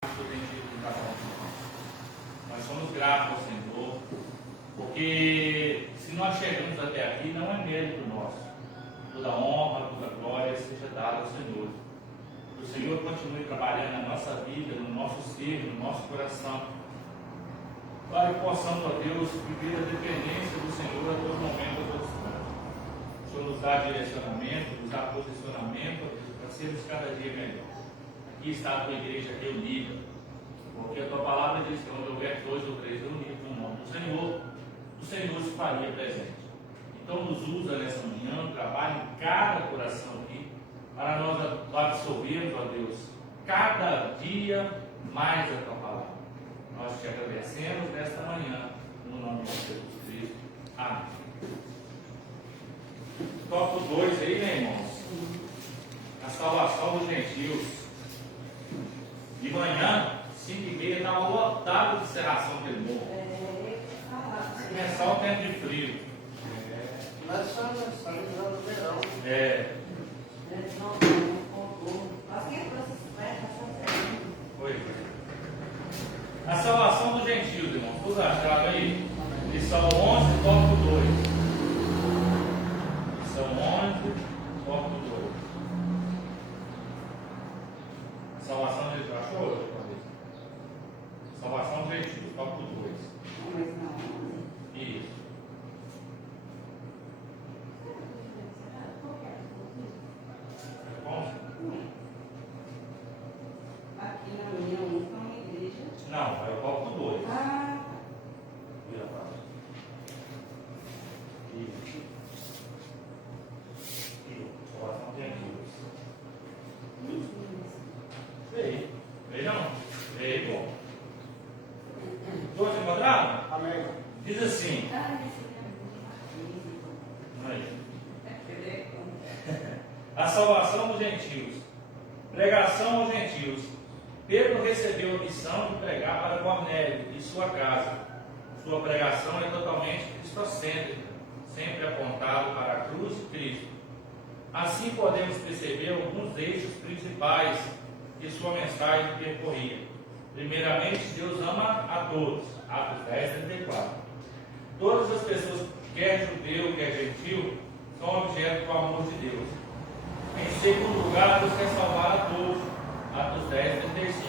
Nós somos gratos ao Senhor, porque se nós chegamos até aqui, não é mérito nosso. Toda honra, toda glória seja dada ao Senhor. Que o Senhor continue trabalhando na nossa vida, no nosso ser, no nosso coração, para que possamos, ó Deus, viver a dependência do Senhor a todo momento, a todo instante. O Senhor nos dá direcionamento, nos dá posicionamento, ó Deus, para sermos cada dia melhor. Aqui está a tua igreja reunida, porque a tua palavra diz que onde houver 2 ou 3 reunidos no nome do Senhor se faria presente. Então nos usa nessa manhã, trabalha em cada coração aqui, para nós absorvermos, ó Deus, cada dia mais a tua palavra. Nós te agradecemos nesta manhã, no nome de Jesus Cristo. Amém. Tópico 2 aí, né, irmãos? A salvação dos gentios. De manhã, 5h30, estava lotado de serração pelo morro. Começar o tempo de frio. Nós estamos no verão. Oi. A salvação dos gentios, irmãos. Todos acharam aí? Lição 11, tópico 2. Lição 11, tópico 2. A salvação dos gentios. Achou? Salvação dos gentios, tópico 2. Isso. Aqui na minha única igreja. Não, é o tópico 2. Vira a página. Isso. Salvação dos gentios. Veio. Veio não? Veio, bom. Todos encontraram? Amém. Diz assim. Aí. A salvação dos gentios. Pregação aos gentios. Pedro recebeu a missão de pregar para Cornélio e sua casa. Sua pregação é totalmente cristocêntrica, sempre apontado para a cruz de Cristo. Assim podemos perceber alguns eixos principais que sua mensagem percorria. Primeiramente, Deus ama a todos. Atos 10, 34. Todas as pessoas, quer judeu, quer gentil, são objeto do amor de Deus. Em segundo lugar, Deus quer salvar a todos. Atos 10, 35.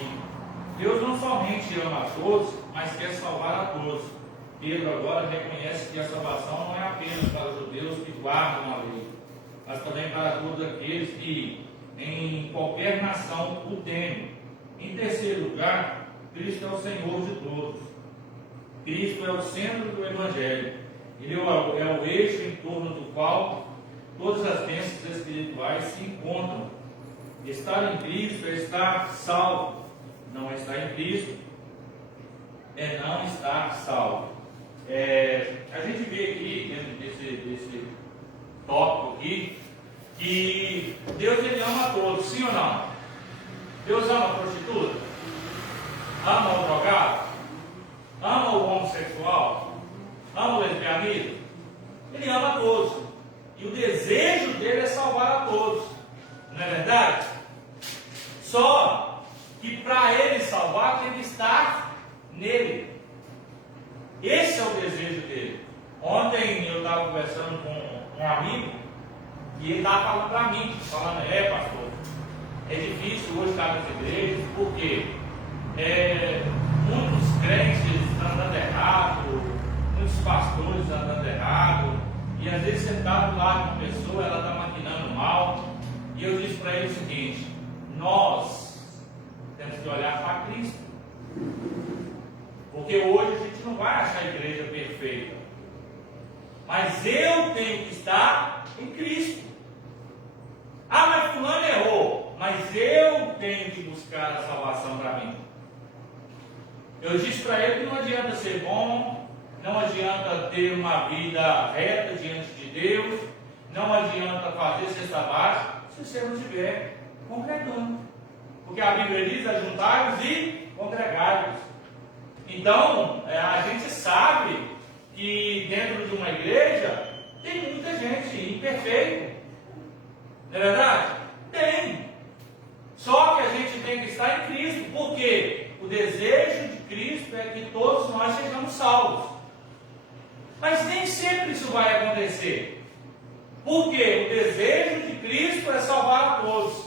Deus não somente ama a todos, mas quer salvar a todos. Pedro agora reconhece que a salvação não é apenas para os judeus que guardam a lei, mas também para todos aqueles que em qualquer nação o temem. Em terceiro lugar, Cristo é o Senhor de todos. Cristo é o centro do Evangelho. Ele é o eixo em torno do qual todas as bênçãos espirituais se encontram. Estar em Cristo é estar salvo. Não estar em Cristo é não estar salvo. A gente vê aqui, dentro desse tópico aqui, que Deus ele ama a todos, sim ou não? Deus ama a prostituta? Ama o drogado? Ama o homossexual? Ama o lesbianismo? Ele ama a todos. E o desejo dele é salvar a todos. Não é verdade? Só que para ele salvar tem que estar nele. Esse é o desejo dele. Ontem eu estava conversando com um amigo e ele estava falando para mim, pastor, é difícil hoje estar nas igrejas porque muitos crentes andando errado, muitos pastores andando errado, e às vezes você está do lado de uma pessoa, ela está maquinando mal, e eu disse para ele o seguinte: nós temos que olhar para Cristo, porque hoje a gente não vai achar a igreja perfeita, mas eu tenho que estar em Cristo. Ah, mas fulano errou, mas eu tenho que buscar a salvação para mim. Eu disse para ele que não adianta ser bom, não adianta ter uma vida reta diante de Deus, não adianta fazer cesta básica se você não estiver congregando. Porque a Bíblia diz: ajuntai-vos e congregai-vos. Então, a gente sabe que dentro de uma igreja tem muita gente imperfeita. Não é verdade? Tem. Só que a gente tem que estar em Cristo. Por quê? salvos. Mas nem sempre isso vai acontecer. Porque o desejo de Cristo é salvar a todos.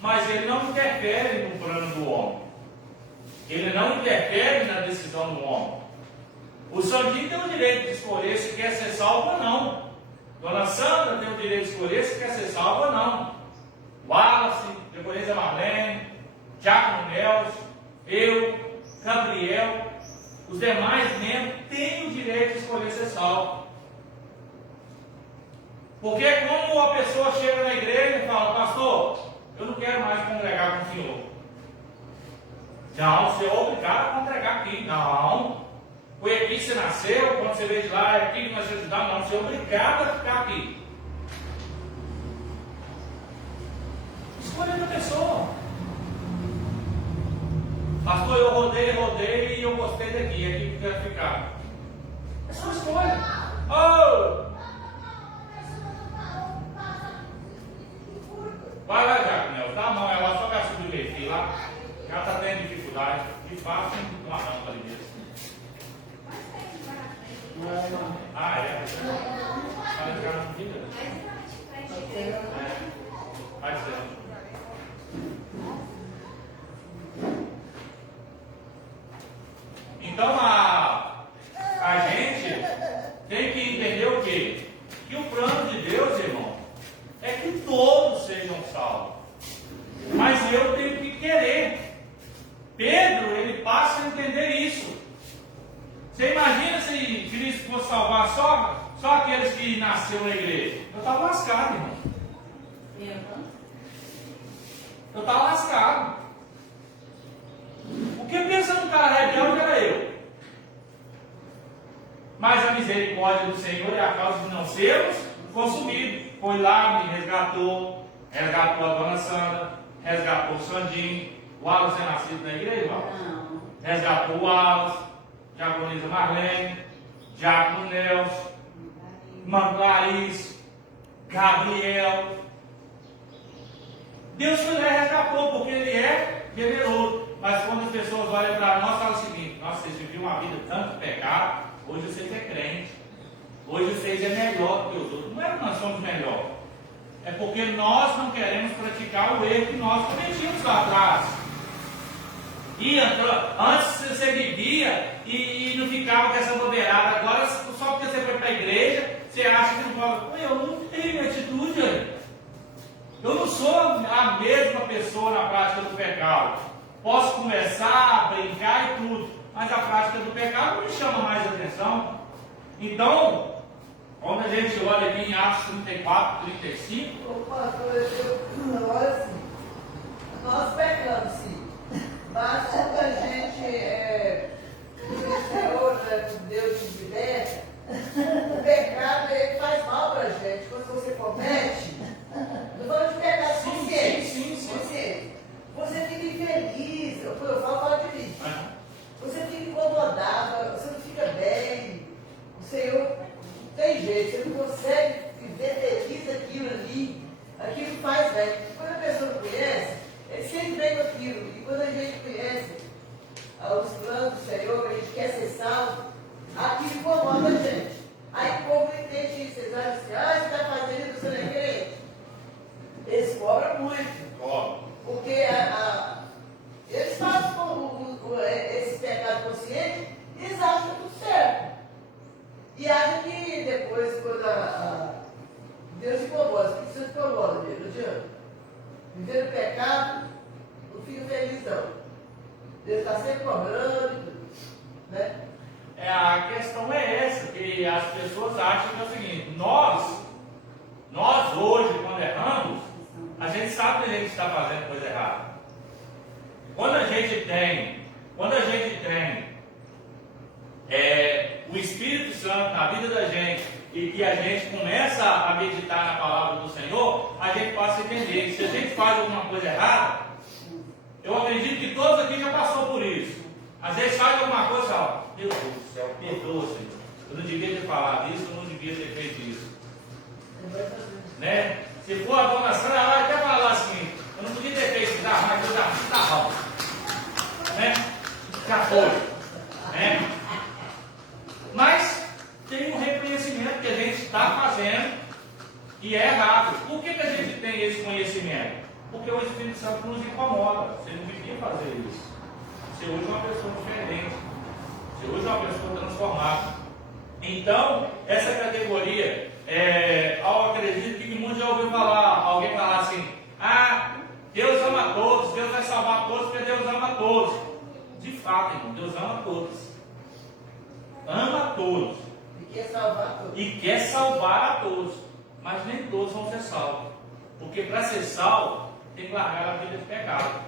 Mas Ele não interfere no plano do homem. Ele não interfere na decisão do homem. O Sandinho tem o direito de escolher se quer ser salvo ou não. Dona Sandra tem o direito de escolher se quer ser salvo ou não. Wallace, depois a Marlene, Diácono Nelson, eu, Gabriel, os demais membros têm o direito de escolher ser salvo. Porque como a pessoa chega na igreja e fala, pastor, eu não quero mais congregar com o senhor. Não, você é obrigado a congregar aqui. Não. Foi aqui que você nasceu, quando você veio de lá, é aqui que nós te ajudamos. Não, você é obrigado a ficar aqui. Escolha da pessoa. Pastor, eu rodei e eu gostei daqui, aqui que eu quero ficar. É só escolha. Oh! Vai lá, Jacques, dá a mão, ela só quer submeter lá. Já está tendo dificuldade. De fato, tem que tomar mão para ali mesmo. Ah, é? Vai entrar no vídeo? Vai ser. Então a gente tem que entender o quê? Que o plano de Deus, irmão, é que todos sejam salvos. Mas eu tenho que querer. Pedro, ele passa a entender isso. Você imagina se Cristo fosse salvar só aqueles que nasceram na igreja? Eu estava lascado, irmão. Eu estava lascado. Porque pensa no cara rebelde era eu. Mas a misericórdia do Senhor é a causa de não sermos consumidos. Foi lá, me resgatou a dona Sandra, resgatou o Sandinho. O Wallace é nascido na igreja, Wallace? Não. Resgatou o Wallace, Diaconisa Marlene, Diácono Nelson, Irmã Clarice, Gabriel. Deus foi lá e resgatou, porque Ele é generoso. Mas quando as pessoas olham para nós, falam o seguinte: nossa, vocês viviam uma vida tanto pecado, hoje vocês é crente, hoje vocês é melhor que os outros. Não é que nós somos melhor, é porque nós não queremos praticar o erro que nós cometimos lá atrás. E antes você vivia e não ficava com essa bobeirada. Agora, só porque você foi para a igreja, você acha que não pode. Eu não tenho atitude. Eu não sou a mesma pessoa na prática do pecado. Posso conversar, brincar e tudo, mas a prática do pecado me chama mais atenção. Então, quando a gente olha aqui em Atos 34, 35. Opa, olha assim, nós pecamos sim. Mas quando a gente o Senhor, Deus nos liberta, o pecado ele faz mal para a gente. Quando você comete, não falando de pecado consciente, você fica infeliz. Eu falo de mim. Você fica incomodado, você não fica bem. O Senhor não tem jeito, você não consegue viver feliz aquilo ali. Aquilo faz bem. Quando a pessoa não conhece, ele sempre vem com aquilo. E quando a gente conhece os planos do Senhor, a gente quer ser salvo, aquilo incomoda a gente. Aí o povo não entende isso. Eles acham assim, você está fazendo isso na igreja. Eles cobram muito. Porque eles fazem esse pecado consciente e eles acham tudo certo. E acham que depois, quando Deus se incomoda, o que você se incomoda, não adianta. Viver o pecado, não fica feliz não. Deus está sempre cobrando, né? A questão é essa, que as pessoas acham que é o seguinte: nós hoje, quando erramos, a gente sabe que a gente está fazendo coisa errada. Quando a gente tem o Espírito Santo na vida da gente e que a gente começa a meditar na palavra do Senhor, a gente passa a entender que se a gente faz alguma coisa errada, eu acredito que todos aqui já passou por isso. Às vezes faz alguma coisa, ó, meu Deus do céu, perdoa, Senhor. Eu não devia ter falado isso, eu não devia ter feito isso. Né? Se for a dona Sandra, ela vai até falar assim: eu não podia ter feito isso, mas eu já fiz, tá bom. Né? Já foi. Né? fazendo e é errado. Por que a gente tem esse conhecimento? Porque o Espírito Santo nos incomoda. Você não devia fazer isso. Você hoje é uma pessoa diferente. Você hoje é uma pessoa transformada. Então, essa categoria, eu acredito que muitos já ouviu alguém falar assim: ah, Deus ama todos, Deus vai salvar todos, porque Deus ama todos. De fato, irmão, Deus ama todos. Ama todos. E quer salvar todos. E quer salvar a todos. Mas nem todos vão ser salvos. Porque para ser salvo, tem que largar a vida de pecado.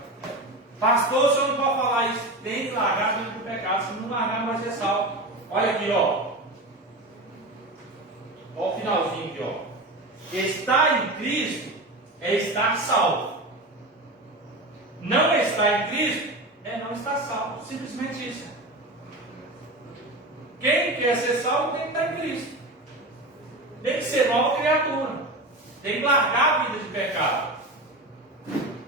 Pastor, o senhor não pode falar isso. Tem que largar a vida de pecado. Se não largar, não vai ser salvo. Olha aqui, ó. Olha o finalzinho aqui, ó. Estar em Cristo é estar salvo. Não estar em Cristo é não estar salvo. Simplesmente isso. Quem quer ser salvo tem que estar em Cristo. Tem que ser nova criatura. Tem que largar a vida de pecado.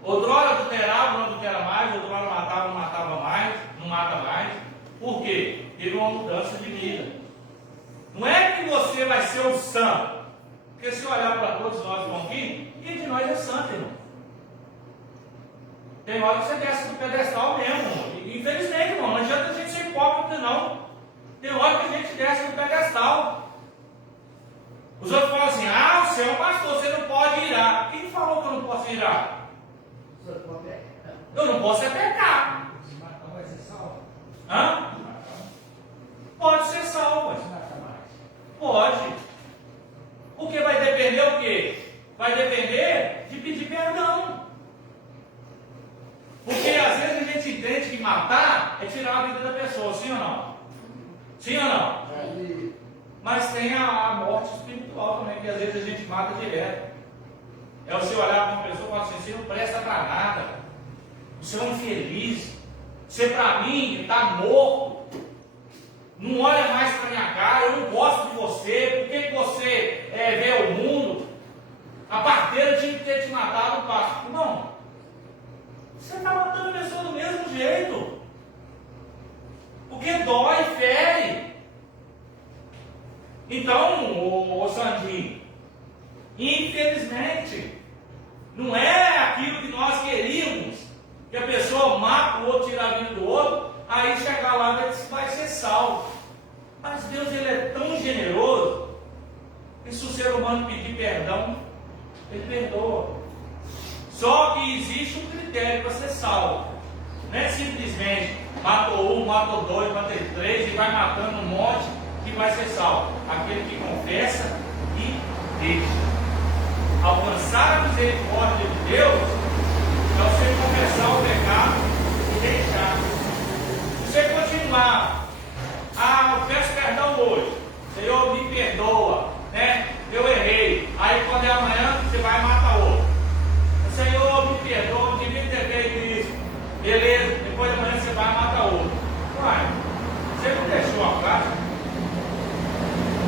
Outrora adulterava, não adultera mais. Outrora matava, não matava mais. Não mata mais. Por quê? Teve uma mudança de vida. Não é que você vai ser um santo. Porque se olhar para todos nós que vão aqui, quem de nós é santo, irmão? Tem hora que você desce do pedestal mesmo. E, infelizmente, irmão, não adianta a gente ser hipócrita, não. Tem hora que a gente desce do pedestal. Os outros falam assim: ah, você é um pastor, você não pode irar. Quem falou que eu não posso irar? Eu não posso é pecar. Se matar, vai ser salvo? Hã? Pode ser salvo. Se matar mais. Pode. Porque vai depender o quê? Vai depender de pedir perdão. Porque às vezes a gente entende que matar é tirar a vida da pessoa, sim ou não? Sim ou não? Mas tem a morte espiritual também, que às vezes a gente mata direto. É você olhar para uma pessoa e falar assim: você não presta para nada, você é um infeliz, você para mim está morto, não olha mais para minha cara, eu não gosto de você, por que você vê o mundo? A parteira tinha que ter te matado, pastor. Não, você está matando a pessoa do mesmo jeito, porque dói, fere. Então, ô Sandinho, infelizmente, não é aquilo que nós queríamos, que a pessoa mata o outro, tira a vida do outro, aí chegar lá vai ser salvo. Mas Deus, ele é tão generoso, que se o ser humano pedir perdão, ele perdoa. Só que existe um critério para ser salvo. Não é simplesmente matou um, matou dois, matou três e vai matando um monte que vai ser salvo. Aquele que confessa e deixa. Alcançar a misericórdia de Deus é você confessar o pecado e deixar. Se você continuar: ah, eu peço perdão hoje, Senhor, me perdoa, né? Eu errei. Aí quando é amanhã, você vai matar outro. Senhor, me perdoa, eu devia ter feito isso. Beleza, depois de amanhã você vai matar outro. Uai, você não deixou a prática,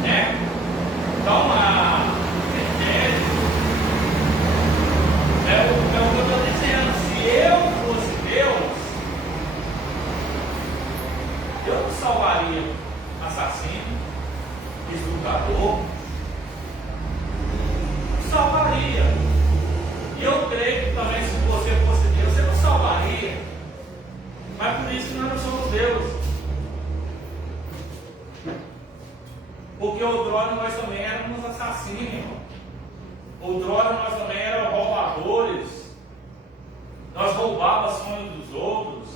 né? Então, é o que eu estou dizendo. Se eu fosse Deus, eu não salvaria assassino, estuprador. Salvaria. E eu creio que também, se você fosse Deus, você não salvaria. Mas por isso nós não somos Deus. Porque outrora nós também éramos assassinos, irmão. Outrora nós também éramos roubadores. Nós roubávamos sonhos dos outros.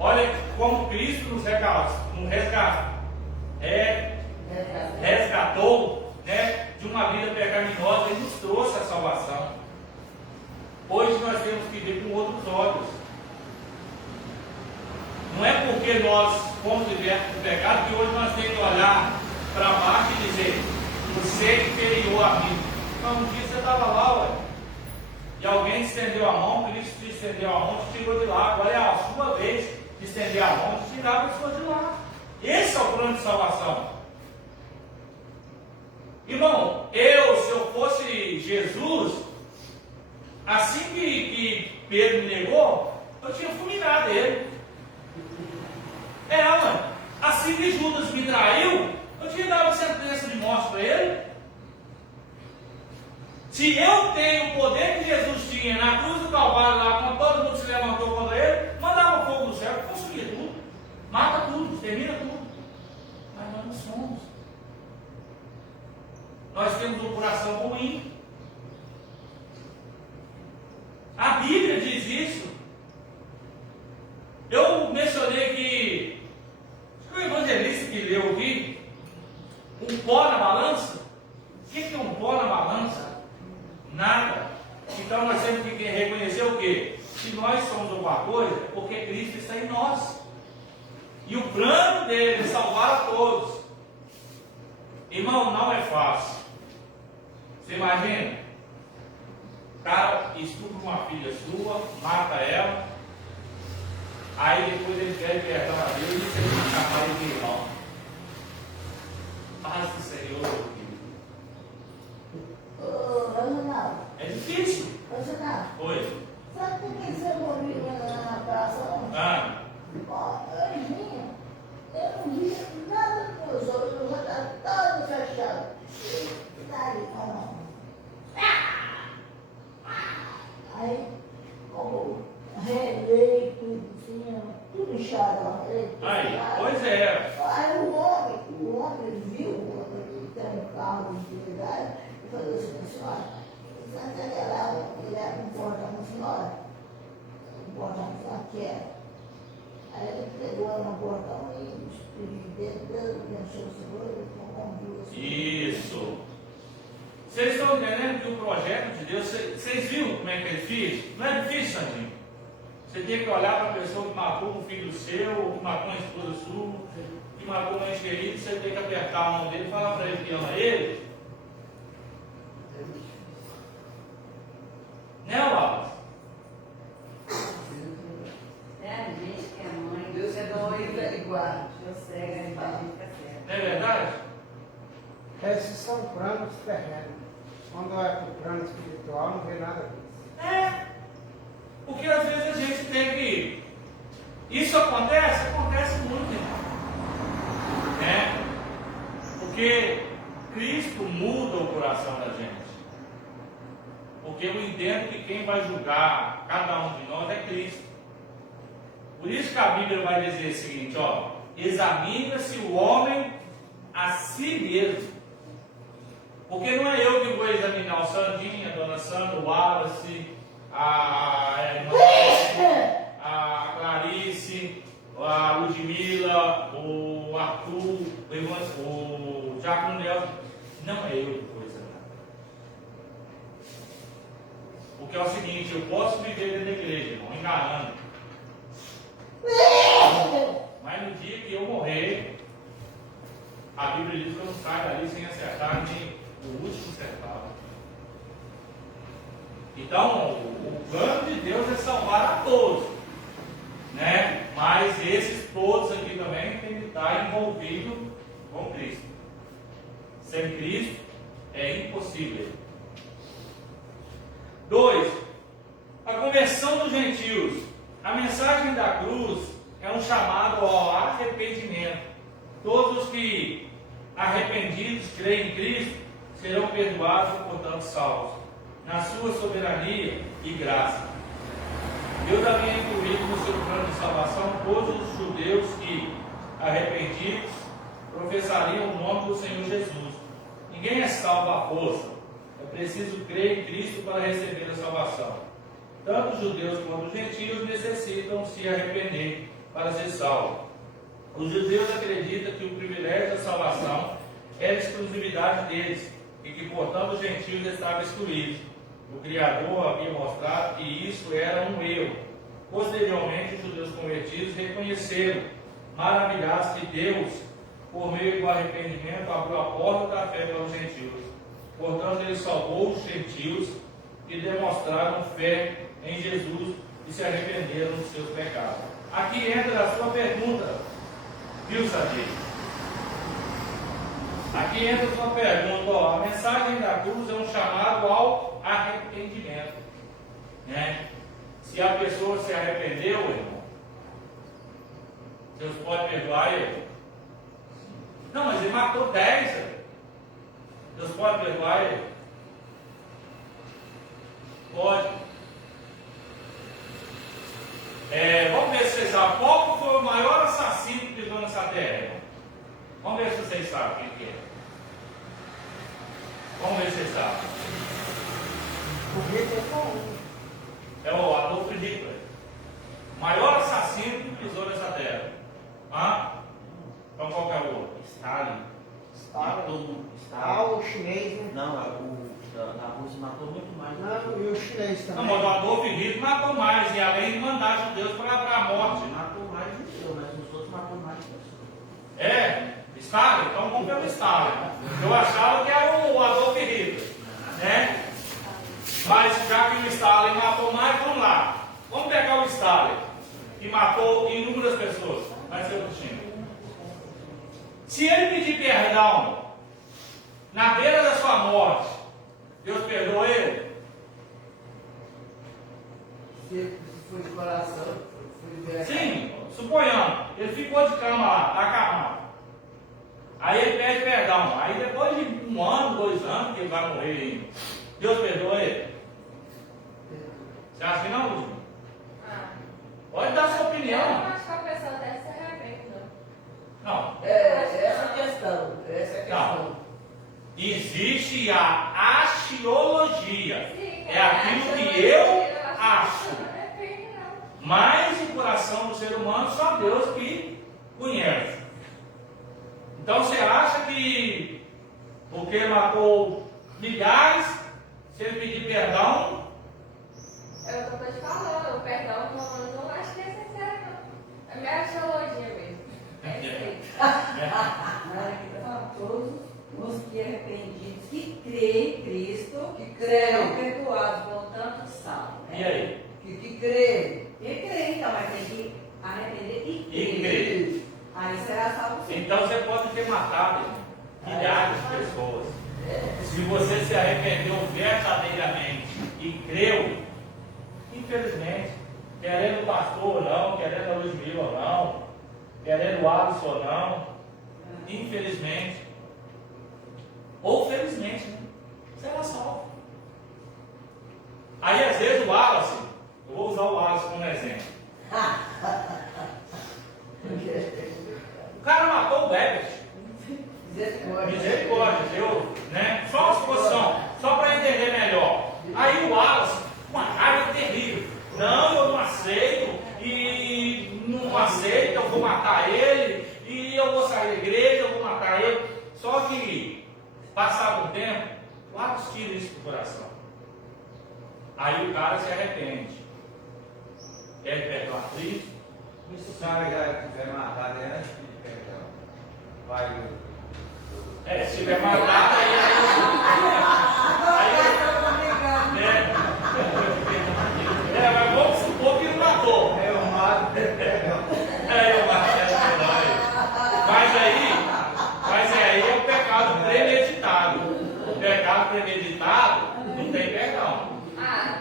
Olha como Cristo nos resgatou, né, de uma vida pecaminosa e nos trouxe a salvação. Hoje nós temos que ver com outros olhos. Não é porque nós fomos libertos do pecado que hoje nós temos que olhar para baixo e dizer: você é inferior a mim. Não, um dia você estava lá, ué, e alguém te estendeu a mão, Cristo te estendeu a mão, te tirou de lá. Agora é a sua vez de estender a mão e tirar a pessoa de lá. Esse é o plano de salvação. Irmão, se eu fosse Jesus, assim que Pedro me negou, eu tinha fulminado ele. Mano, assim que Judas me traiu, eu tinha dado sentença de morte para ele. Se eu tenho o poder que Jesus tinha na cruz do Calvário, lá, quando todo mundo se levantou contra ele, mandava fogo do céu, consumia tudo, mata tudo, termina tudo. Mas nós não somos. Nós temos um coração ruim. A Bíblia diz isso. Eu mencionei que o evangelista que leu aqui, um pó na balança. O que é um pó na balança? Nada. Então nós temos que reconhecer o quê? Se nós somos alguma coisa, é porque Cristo está em nós. E o plano dele é salvar a todos. Irmão, não é fácil. Você imagina? O cara estupra uma filha sua, mata ela, aí depois ele pede perdão a Deus e você tem que chamar ele de irmão. Paz do Senhor, meu filho. É difícil. Oi. Sabe por que você morreu na praça? Ah. Eu não vi nada com os outros, eu já estava todo fechado. Aí, como relei tudo inchado. Aí, pois é. Aí o homem viu, ele tem um carro de utilidade, e falou assim, senhora, Santa Helena, ele é um portão, senhora, um portão que é. Aí ele pegou no portão e escreveu dentro dele, pensou o senhor, e conduziu assim. Isso. Vocês estão entendendo que o projeto de Deus, vocês viram como é que é difícil? Não é difícil, Sandinho. Você tem que olhar para a pessoa que matou um filho seu, ou que matou uma esposa sua, que matou um ente querido, você tem que apertar a mão dele e falar para ele que ama ele. Né, Wallace? É a gente que é mãe. Deus é bom e averiguar. Deus cega, a gente fica certo. Não é verdade? Esses são planos terrenos. Quando é para o plano espiritual, não vê nada disso. É. Porque às vezes a gente tem que. Isso acontece? Acontece muito, irmão. Né? Porque Cristo muda o coração da gente. Porque eu entendo que quem vai julgar cada um de nós é Cristo. Por isso que a Bíblia vai dizer o seguinte, ó, examina-se o homem a si mesmo. Porque não é eu que vou examinar o Sandinha, a Dona Sandra, o Wallace, a Clarice, a Ludmila, o Arthur, o Diácono Nelson. Não é eu que vou examinar. Porque é o seguinte, eu posso viver dentro da igreja, irmão, enganando. Mas no dia que eu morrer, a Bíblia diz que eu não saio dali sem acertar nem o último centavo. Então, o plano de Deus é salvar a todos, né? Mas esses todos aqui também tem que estar envolvidos com Cristo. Sem Cristo é impossível. 2. A conversão dos gentios. A mensagem da cruz é um chamado ao arrependimento. Todos os que arrependidos creem em Cristo serão perdoados e, portanto, salvos, na sua soberania e graça. Deus havia incluído no seu plano de salvação todos os judeus que, arrependidos, professariam o nome do Senhor Jesus. Ninguém é salvo à força. É preciso crer em Cristo para receber a salvação. Tanto os judeus quanto os gentios necessitam se arrepender para ser salvos. Os judeus acreditam que o privilégio da salvação é de exclusividade deles e que, portanto, os gentios estavam excluídos. O Criador havia mostrado que isso era um erro. Posteriormente, os judeus convertidos reconheceram, maravilhados, que Deus, por meio do arrependimento, abriu a porta da fé para os gentios. Portanto, ele salvou os gentios que demonstraram fé em Jesus e se arrependeram dos seus pecados. Aqui entra a sua pergunta, viu, Sadir? Aqui entra a sua pergunta, ó, a mensagem da cruz é um chamado ao arrependimento, né? Se a pessoa se arrependeu, irmão, Deus pode perdoar ele. Não, mas ele matou 10, Deus pode perdoar ele. Pode. Vamos ver se vocês sabem. Qual foi o maior assassino que pisou nessa terra? Vamos ver se vocês sabem quem que é. Vamos ver se vocês sabem. O Hitler foi um. É o Adolf Hitler. O maior assassino que pisou nessa terra. Então qual que é o outro? Stalin. Matou O chinês, né? Não, da Rússia matou muito mais. Não, e o chinês Não, também. mas o Adolf Hitler matou mais, e além de mandar judeus para a morte. Matou mais judeu, mas os outros matou mais pessoas. Stalin? Então vamos pelo Stalin. Eu achava que era o Adolf Hitler, né? Mas já que o Stalin matou mais, vamos lá. Vamos pegar o Stalin, que matou inúmeras pessoas. Vai ser o Cristina. Se ele pedir perdão na beira da sua morte, Deus perdoa ele? Se foi de coração, foi de Sim, suponhamos, ele ficou de cama lá, acamado. Aí ele pede perdão. Aí depois de 1 ano, 2 anos, que ele vai morrer ainda, Deus perdoa ele? Você acha que não, Lúcio? Pode dar sua Eu opinião. não acho que a pessoa deve se arrepende, não. Não. Essa é a questão. Existe a axiologia. Sim, É aquilo que eu acho. Não arrepende, não. Mas o coração do ser humano só Deus que conhece. Então você acha que porque matou milhares, se ele pedir perdão, É o que eu tô te falando, o perdão não acho que é sincero, não. É minha teologia mesmo. É isso aí. Todos os que arrependidos, que creem em Cristo, Que serão creem. perdoados com tanto sal. Né? e aí? Que crê. E creem, então, mas tem que arrepender e E crer. crer. Aí será salvo sim. Então você pode ter matado milhares de pessoas. Se você se arrependeu verdadeiramente e creu, infelizmente, querendo o pastor ou não, querendo a Ludmila ou não, querendo o Alisson ou não, infelizmente, ou felizmente, né? Será salvo. Aí às vezes o Wallace, eu vou usar o Wallace como exemplo. O cara matou o Herbert. Misericórdia, deu, né? Só uma suposição, só para entender melhor. Aí o Wallace, uma raiva terrível. Não, eu não aceito, e não aceito, eu vou matar ele, e eu vou sair da igreja, eu vou matar ele. Só que, passado um tempo, o Wallace tira isso do coração. Aí o cara se arrepende. Pede perdão a Cristo. Se o cara já tiver matado antes de pedir perdão, vai. Se tiver matado, mas vamos supor que não matou. Eu mato pedir perdão. Eu mato. Mas aí é o pecado premeditado. O pecado premeditado não tem perdão.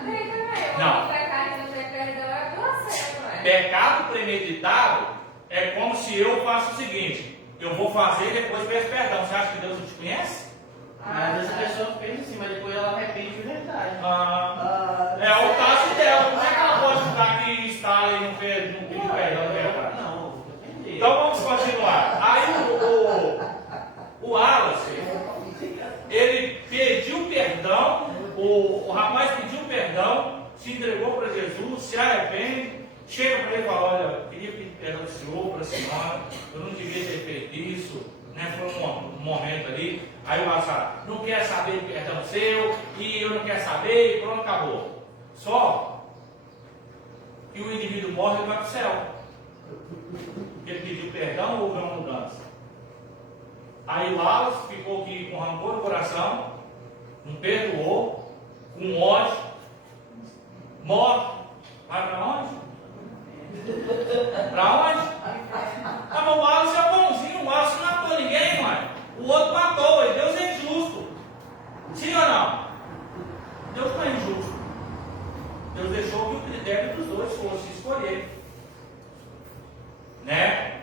Tem também. Não. O pecado que não tem perdão é você, não é? Pecado premeditado é como se eu faço o seguinte: eu vou fazer e depois peço perdão. Você acha que Deus não te conhece? Mas essa pessoa pensa assim, mas depois ela arrepende de verdade. É o caso dela. Como é que ela pode ficar que Stalin não pediu perdão de verdade? Não, depende. Então vamos continuar. Aí o Wallace, ele pediu perdão, o rapaz pediu perdão, se entregou para Jesus, se arrepende, chega para ele e fala: olha, eu queria pedir perdão ao senhor, para a senhora, eu não devia ter feito isso, né? Foi um momento ali. Aí o Wallace fala: não quer saber do perdão seu, e eu não quero saber, e pronto, acabou. Só que o indivíduo morre e vai para o céu. Ele pediu perdão ou houve uma mudança? Aí o Wallace ficou aqui com rancor no coração, não perdoou, com ódio, morre. Vai para onde? Para onde? Mas o Wallace é bonzinho, o Wallace não matou ninguém, mãe. O outro matou, e Deus é injusto. Sim ou não? Deus não é injusto. Deus deixou que o critério dos dois fosse escolher. Né?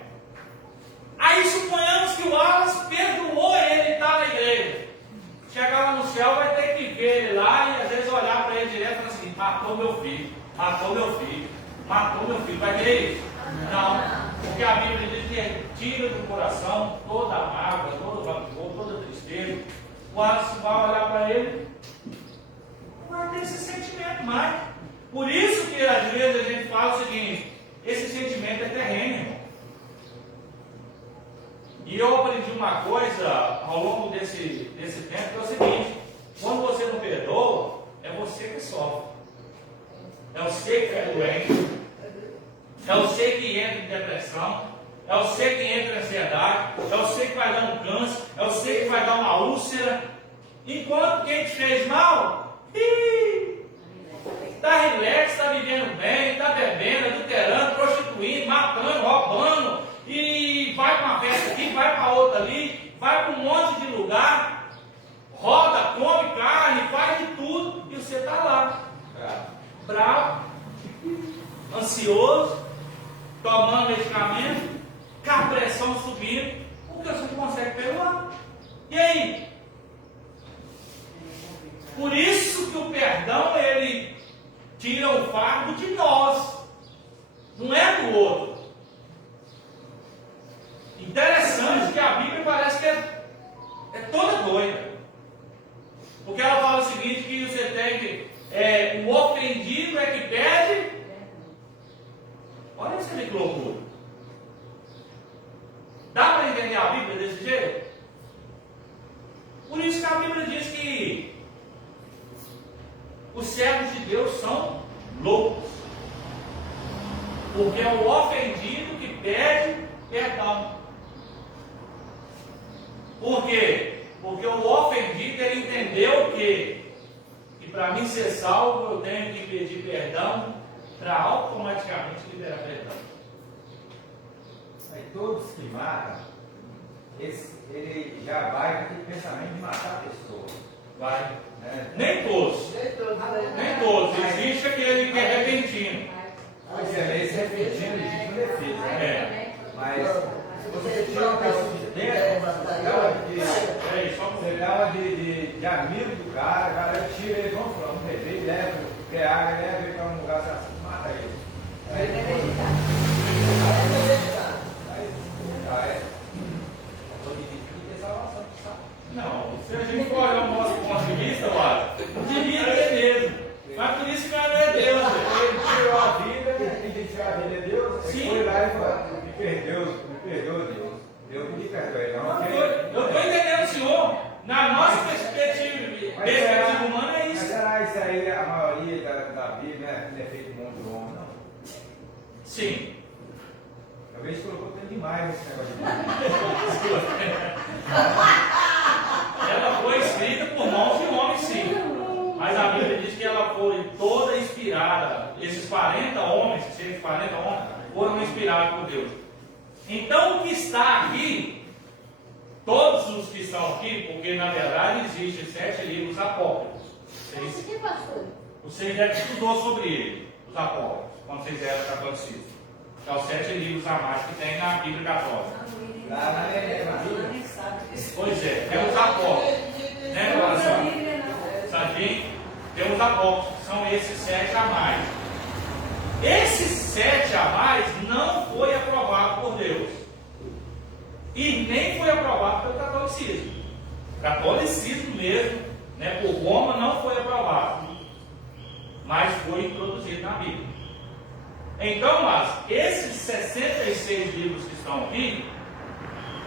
Aí suponhamos que o Wallace perdoou ele estar na igreja. Chegar lá no céu vai ter que ver ele lá e às vezes olhar para ele direto e falar assim: meu filho, matou meu filho, matou meu filho. Vai querer isso? Não. Porque a Bíblia diz que tira do coração toda a mágoa, todo o rancor, toda a tristeza. Quando se vai olhar para ele, não vai ter esse sentimento mais. Por isso que às vezes a gente fala o seguinte: esse sentimento é terreno, irmão. E eu aprendi uma coisa ao longo desse tempo, que é o seguinte: quando você não perdoa, é você que sofre. É você que é doente. É você que entra em depressão. É você que entra em ansiedade. É você que vai dar um câncer. É você que vai dar uma úlcera. Enquanto quem te fez mal, está relax, está vivendo bem, está bebendo, adulterando, prostituindo, matando, roubando. E vai para uma festa aqui, vai para outra ali, vai para um monte de lugar, roda, come carne, faz de tudo, e você está lá, bravo, ansioso, tomando medicamento, com a pressão subindo, porque você não consegue perdoar. E aí? Por isso que o perdão, ele tira o fardo de nós, não é do outro. Interessante que a Bíblia parece que é toda doida. Porque ela fala o seguinte: que você tem o ofendido é que pede. Olha isso que loucura. Dá para entender a Bíblia desse jeito? Por isso que a Bíblia diz que os servos de Deus são loucos. Porque é o ofendido que pede perdão. Por quê? Porque o ofendido, ele entendeu que para mim ser salvo eu tenho que pedir perdão para automaticamente liberar perdão. Aí todos que matam, ele já vai com aquele pensamento de matar a pessoa. Vai. Né? Nem todos. Nem todos. Existe aquele que é repentino. Pois é, esse repentino legítimo defesa, né? É. Mas se você tira uma pessoa de dentro, você dá uma de amigo do cara, o cara tira ele, vamos beber, leva, quer água, leva ele para um lugar assim, mata ele. Não, se a gente for olhar o nosso ponto de vista, não devia ter mesmo. Mas por isso que não é Deus. Ele tirou a vida, quem tem que tirar a vida é Deus. Sim. Ele foi lá e falou: me perdoa, Deus. Eu me perdoe, não. Eu estou entendendo o senhor. Na nossa perspectiva humana é isso. Mas será isso aí a maioria da Bíblia, né? Não é feito com outro homem, não? Sim. Talvez colocou tempo demais nesse negócio de Ela foi escrita por mãos de homens, sim. Mas a Bíblia diz que ela foi toda inspirada. Esses 40 homens, esses 40 homens, foram inspirados por Deus. Então o que está aqui, todos os que estão aqui, porque na verdade existem 7 livros apócrifos. Você já estudou sobre ele, os apócrifos, quando vocês eram catolicistas. É os 7 livros a mais que tem na Bíblia Católica. lá na Bíblia. Pois é, temos apócrifos. Né, coração? Sabinho? Temos apócrifos, que são esses 7 a mais. Esses 7 a mais não foi aprovado por Deus. E nem foi aprovado pelo catolicismo. O catolicismo mesmo, né, por Roma, não foi aprovado. Mas foi introduzido na Bíblia. Então, mas esses 66 livros que estão aqui,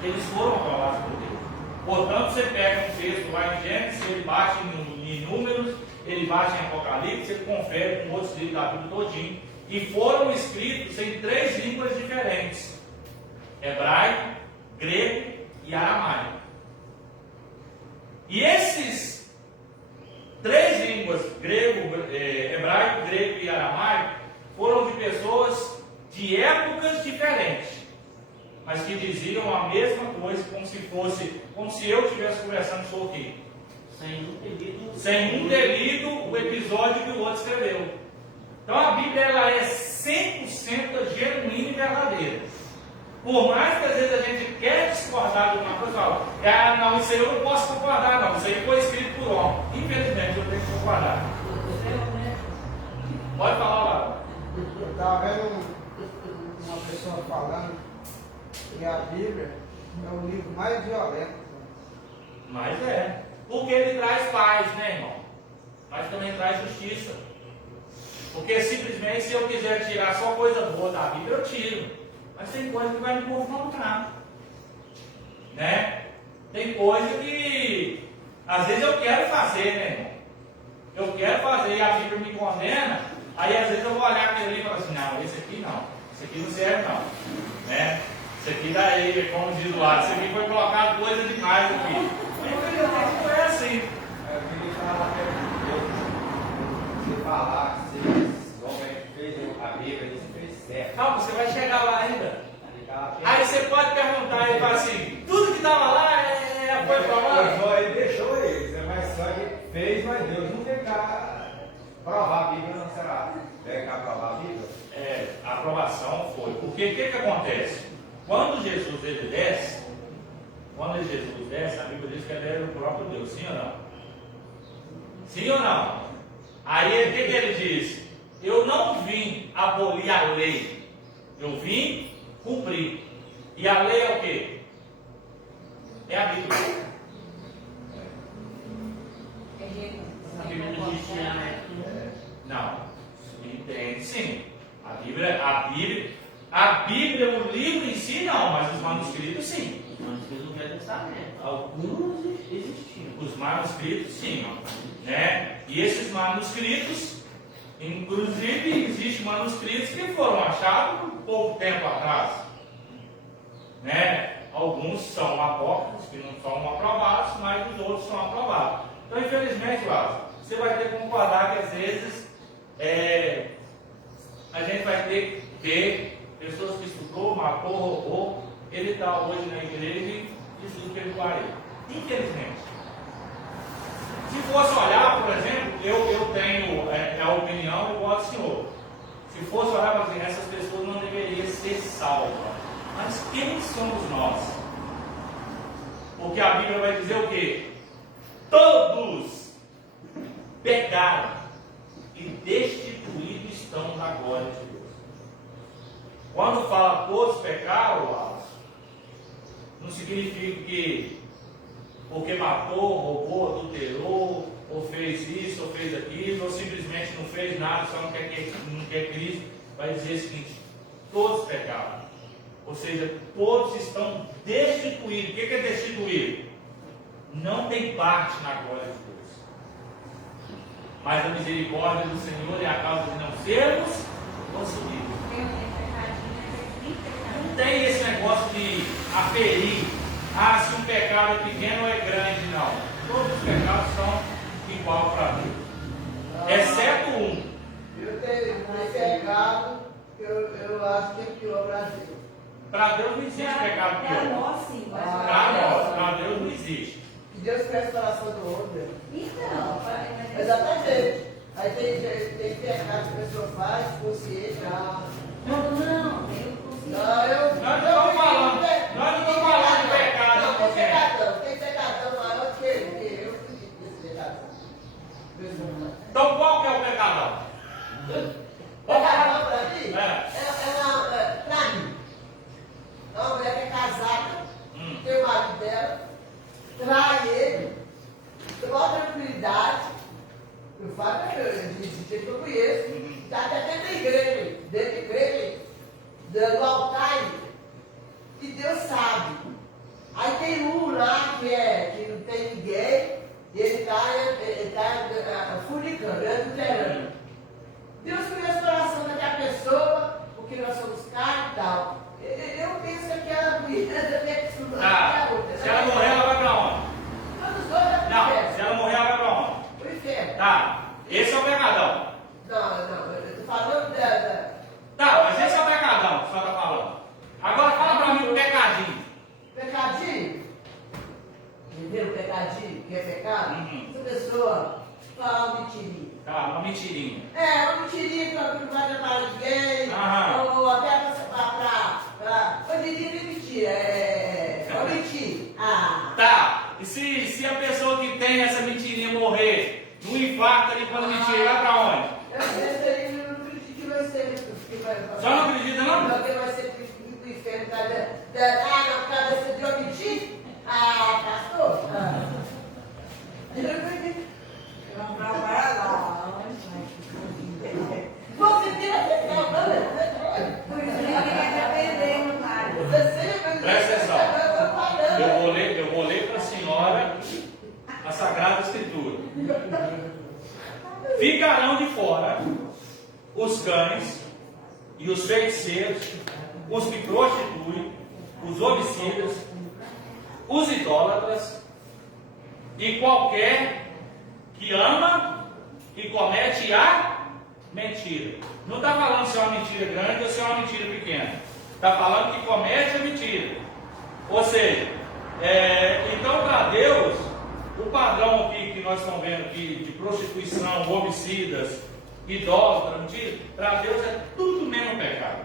eles foram aprovados por Deus. Portanto, você pega um texto lá em Gênesis, ele bate em Números, ele bate em Apocalipse, ele confere com outros livros da Bíblia todinho, e foram escritos em 3 línguas diferentes: hebraico, grego e aramaico. E esses 3 línguas, hebraico, grego e aramaico, foram de pessoas de épocas diferentes, mas que diziam a mesma coisa, como se eu estivesse conversando com o quê? Sem um ter lido o episódio que o outro escreveu. Então a Bíblia ela é 100% genuína e verdadeira. Por mais que às vezes a gente quer discordar de uma coisa, fala, não, isso aí eu não posso concordar, não, isso aí foi escrito por homem. Infelizmente eu tenho que concordar. Pode falar lá. Eu estava vendo uma pessoa falando que a Bíblia é o livro mais violento. Mas é. Porque ele traz paz, né, irmão? Mas também traz justiça. Porque simplesmente se eu quiser tirar só coisa boa da Bíblia, eu tiro. Mas tem coisa que vai me confrontar. Né? Tem coisa que às vezes eu quero fazer, né, irmão? Eu quero fazer e a Bíblia me condena. Aí às vezes eu vou olhar aquele ali e falar assim, não, esse aqui não. Esse aqui não serve não. Né? Esse aqui daí, como diz o lado, esse aqui foi colocado coisa demais aqui. Não é assim. Eu queria falar você falar que esse homem fez a Bíblia, ele fez certo. Calma, você vai chegar lá ainda. Aí Aí você pode perguntar e falar assim, tudo que estava lá foi para lá? Ele deixou eles, né? Mas só que fez, mas Deus não quer cá provar a Bíblia, não será? Quer cá provar a Bíblia? A aprovação foi. Porque o que acontece? Quando Jesus ele desce, a Bíblia diz que ele era o próprio Deus, sim ou não? Sim ou não? Aí o que ele diz? Eu não vim abolir a lei, eu vim cumprir. E a lei é o quê? É a Bíblia. A Bíblia não existe, né? Não. Entende sim. A Bíblia, o livro em si não, mas os manuscritos sim. Os manuscritos do Velho Testamento. Alguns existiam. Os manuscritos sim. Né? E esses manuscritos, inclusive, existem manuscritos que foram achados pouco tempo atrás. Né? Alguns são apócrifos, que não são aprovados, mas os outros são aprovados. Então, infelizmente, Lázaro, você vai ter que concordar que às vezes a gente vai ter que ver pessoas que estudou, matou, roubou, ele está hoje na igreja e diz tudo que ele faria. Infelizmente. Se fosse olhar, por exemplo, eu tenho a opinião igual ao senhor. Se fosse olhar para dizer, essas pessoas não deveriam ser salvas. Mas quem somos nós? Porque a Bíblia vai dizer o quê? Todos pecaram e destituídos estão da glória de Deus. Quando fala todos pecaram, não significa que porque matou, roubou, adulterou, ou fez isso, ou fez aquilo, ou simplesmente não fez nada, só não quer Cristo. Vai dizer o seguinte: todos pecaram. Ou seja, todos estão destituídos. O que é destituído? Não tem parte na glória de Deus. Mas a misericórdia do Senhor é a causa de não sermos consumidos. Não tem esse negócio de aferir. Se um pecado é pequeno ou é grande, não. Todos os pecados são igual para Deus. Exceto um. Eu tenho pecado, eu acho que é pior para Deus. Para Deus não existe pecado Para pior. nós sim, mas Para Deus não existe. Que Deus conhece o coração do outro. Então, Exatamente. Aí tem pecado que a pessoa faz, consciente. não, eu consigo. Nós não estamos falando de pecado. Não, tem pecadão maior que eu fiz esse pecadão. Então qual que é o pecadão? Pecadão para mim? É Para mim. É uma mulher que é casada, tem o marido dela, trai ele, com maior tranquilidade. Eu falo, eu disse que eu conheço, está até dentro da igreja, dando altar, e Deus sabe. Aí tem um lá que não tem ninguém, e ele está funicando, adulterando. Deus conhece o coração daquela pessoa, porque nós somos carne e tal. Eu penso que aquela mulher deve ser Se ela morrer, ela vai para onde? Todos dois é Não, se ela morrer, ela vai para onde? o inferno. Tá, esse é o pecadão. Não, eu estou falando da. Tá, mas esse é o pecadão que o senhor está falando. Agora fala para mim o pecadinho. Pecadinho. Entendeu? Pecadinho, que é pecado. Uhum. Essa pessoa fala uma mentirinha. Tá, uma mentirinha. Uma mentirinha que não vai atrapalhar ninguém. Aham. Ou até pra. Eu diria que mentira. Pra mentir. Tá, e se a pessoa que tem essa mentirinha morrer, no infarto ali quando mentir, vai para onde? Eu penso aí Só não acredita, não? Alguém vai ser pro inferno por causa dessa de omitir? Pastor? Vamos trabalhar lá. Você tem atenção, não? Por isso que ninguém está perdendo mais. Presta atenção. Eu vou ler para a senhora a Sagrada Escritura. Ficarão de fora os cães e os feiticeiros, os que prostituem, os homicidas, os idólatras e qualquer que ama e comete a mentira. Não está falando se é uma mentira grande ou se é uma mentira pequena. Está falando que comete a mentira. Ou seja, então para Deus, o padrão aqui que nós estamos vendo aqui de prostituição, homicidas, idólatra, mentira, para Deus é tudo mesmo pecado.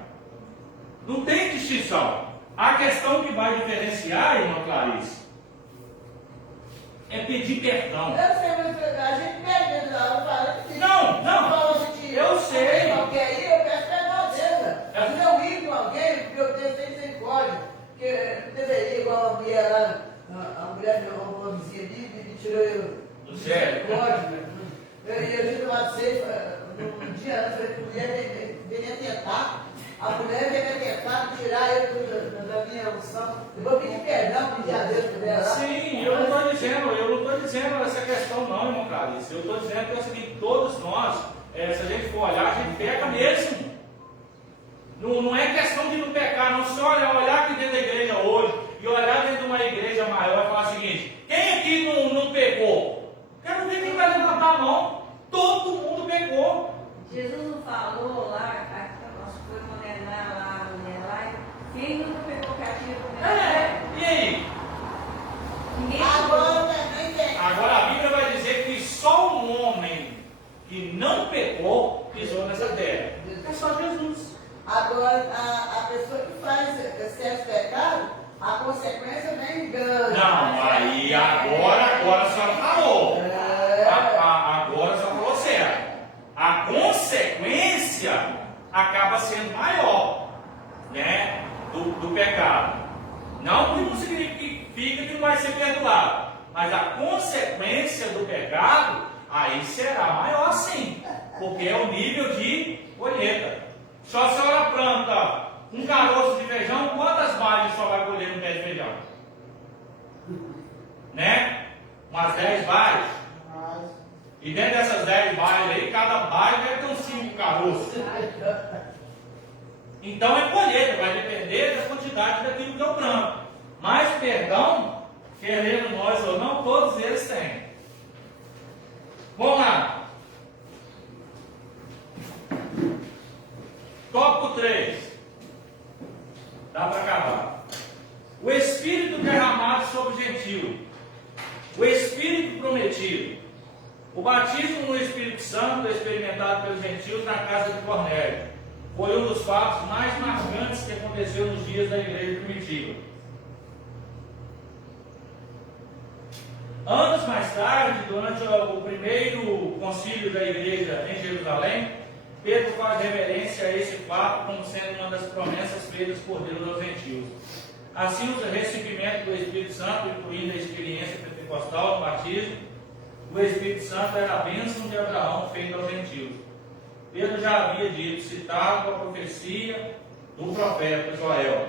Não tem distinção. A questão que vai diferenciar, irmã Clarice, é pedir perdão. Eu sei, mas a gente pede lá, fala que Não, eu sei. Porque aí eu peço perdão a Deus. Se eu ir com alguém, porque eu tenho misericórdia, porque eu deveria, igual a mulher lá, a mulher que roubou a vizinha ali, me tirou eu Do sério? E eu tinha tomado cedo, um dia antes, falei que a mulher venha tentar. A mulher veio tentar tirar eu da minha unção. Eu vou pedir perdão, pedir a Deus por ela. Sim, eu não estou dizendo essa questão não, irmão Clarice. Eu estou dizendo que é o seguinte, todos nós, se a gente for olhar, a gente peca mesmo. Não é questão de não pecar, não. Se olhar aqui dentro da igreja hoje, e olhar dentro de uma igreja maior e falar o seguinte, quem aqui não pecou? Quero ver quem vai levantar a mão. Todo mundo pecou. Jesus não falou lá, nós foi condenar lá a mulher lá, quem nunca pegou cativo? E aí? Ninguém Agora a Bíblia vai dizer que só um homem que não pecou pisou nessa terra. É só Jesus. Agora, a pessoa que faz certos pecados, a consequência vem grande. Não, aí agora a senhora falou. Agora a senhora falou certo. A consequência acaba sendo maior, né, do pecado. Não significa que não vai ser perdoado, mas a consequência do pecado aí será maior sim, porque é o nível de colheita. Só a senhora planta um caroço de feijão, quantas balhas só vai colher no pé de feijão? Né? Umas 10 balhas. E dentro dessas 10 balhas aí, cada balha deve ter uns 5 caroços. Então é colheita, vai depender da quantidade daquilo que eu planto. Mas perdão, querendo nós ou não, todos eles têm. Vamos lá. Tópico 3. Dá para acabar. O Espírito derramado sobre o gentio. O Espírito prometido. O batismo no Espírito Santo experimentado pelos gentios na casa de Cornélio foi um dos fatos mais marcantes que aconteceu nos dias da igreja primitiva. Anos mais tarde, durante o primeiro concílio da igreja em Jerusalém, Pedro faz reverência a esse fato como sendo uma das promessas feitas por Deus aos gentios. Assim, o recebimento do Espírito Santo, incluindo a experiência pentecostal do batismo, o Espírito Santo era a bênção de Abraão feita aos gentios. Pedro já havia dito, citado a profecia do profeta Joel.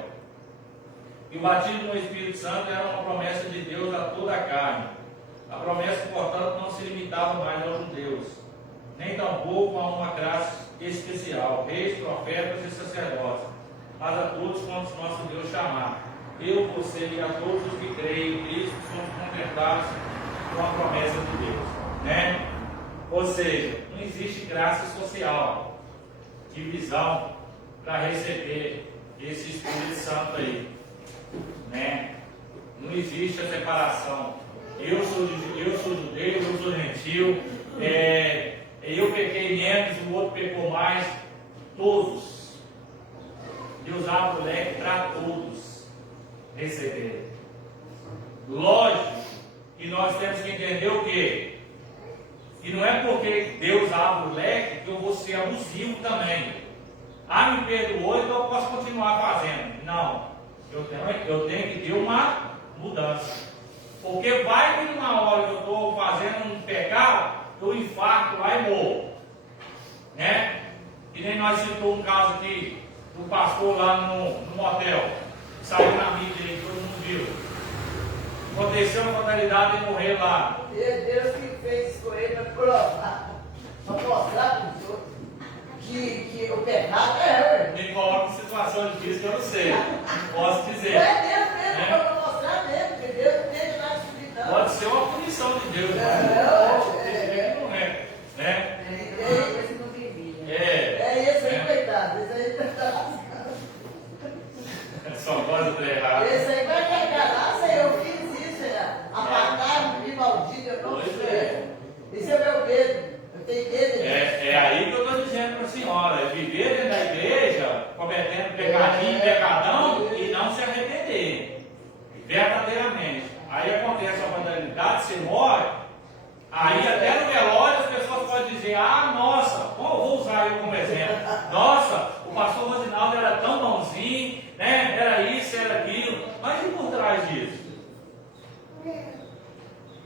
E o batismo no Espírito Santo era uma promessa de Deus a toda a carne. A promessa, portanto, não se limitava mais aos judeus, nem tampouco a uma classe especial, reis, profetas e sacerdotes, mas a todos quantos nosso Deus chamar. Eu, você e a todos os que creem em Cristo somos completados com a promessa de Deus, né? Ou seja, não existe graça social, divisão para receber esse Espírito Santo aí, né? Não existe a separação. Eu sou judeu, eu sou gentil, eu pequei menos, o outro pecou mais. Todos. Deus abre o leque para todos receberem. Lógico que nós temos que entender o quê? Que não é porque Deus abre o leque que eu vou ser abusivo também. Ah, me perdoou, então eu posso continuar fazendo. Não, eu tenho que ter uma mudança. Porque vai que numa hora que eu estou fazendo um pecado, eu infarto lá e morro. Né? E nem nós citamos um caso aqui do pastor lá no motel. Saiu na mídia aí, todo mundo viu. Aconteceu uma fatalidade e morreu lá. Deus que fez isso com ele para provar, para mostrar para os outros que o pecado é Me coloca em situação difícil que eu não sei. Posso dizer. Não é Deus mesmo, para mostrar mesmo, que Deus não tem lá de subir, não. Pode ser uma punição de Deus. Não é. Né? Coisa não devia. É esse aí, coitado. Esse aí está lascado. Só pode ter errado. Esse aí vai carregar lá, Senhor, eu fiz isso, Senhor. Apartar de maldito, eu não Pois sei. é. Isso é meu medo. Eu tenho medo disso. É aí que eu estou dizendo para a senhora, é viver dentro da igreja, cometendo pecadinho, pecadão e não se arrepender. Verdadeiramente. Aí acontece a fatalidade, você morre, aí até no velório as pessoas podem dizer, ah, nossa, vou usar ele como exemplo. Nossa, o pastor Rosinaldo era tão bonzinho, né? Era isso, era aquilo. Mas e por trás disso?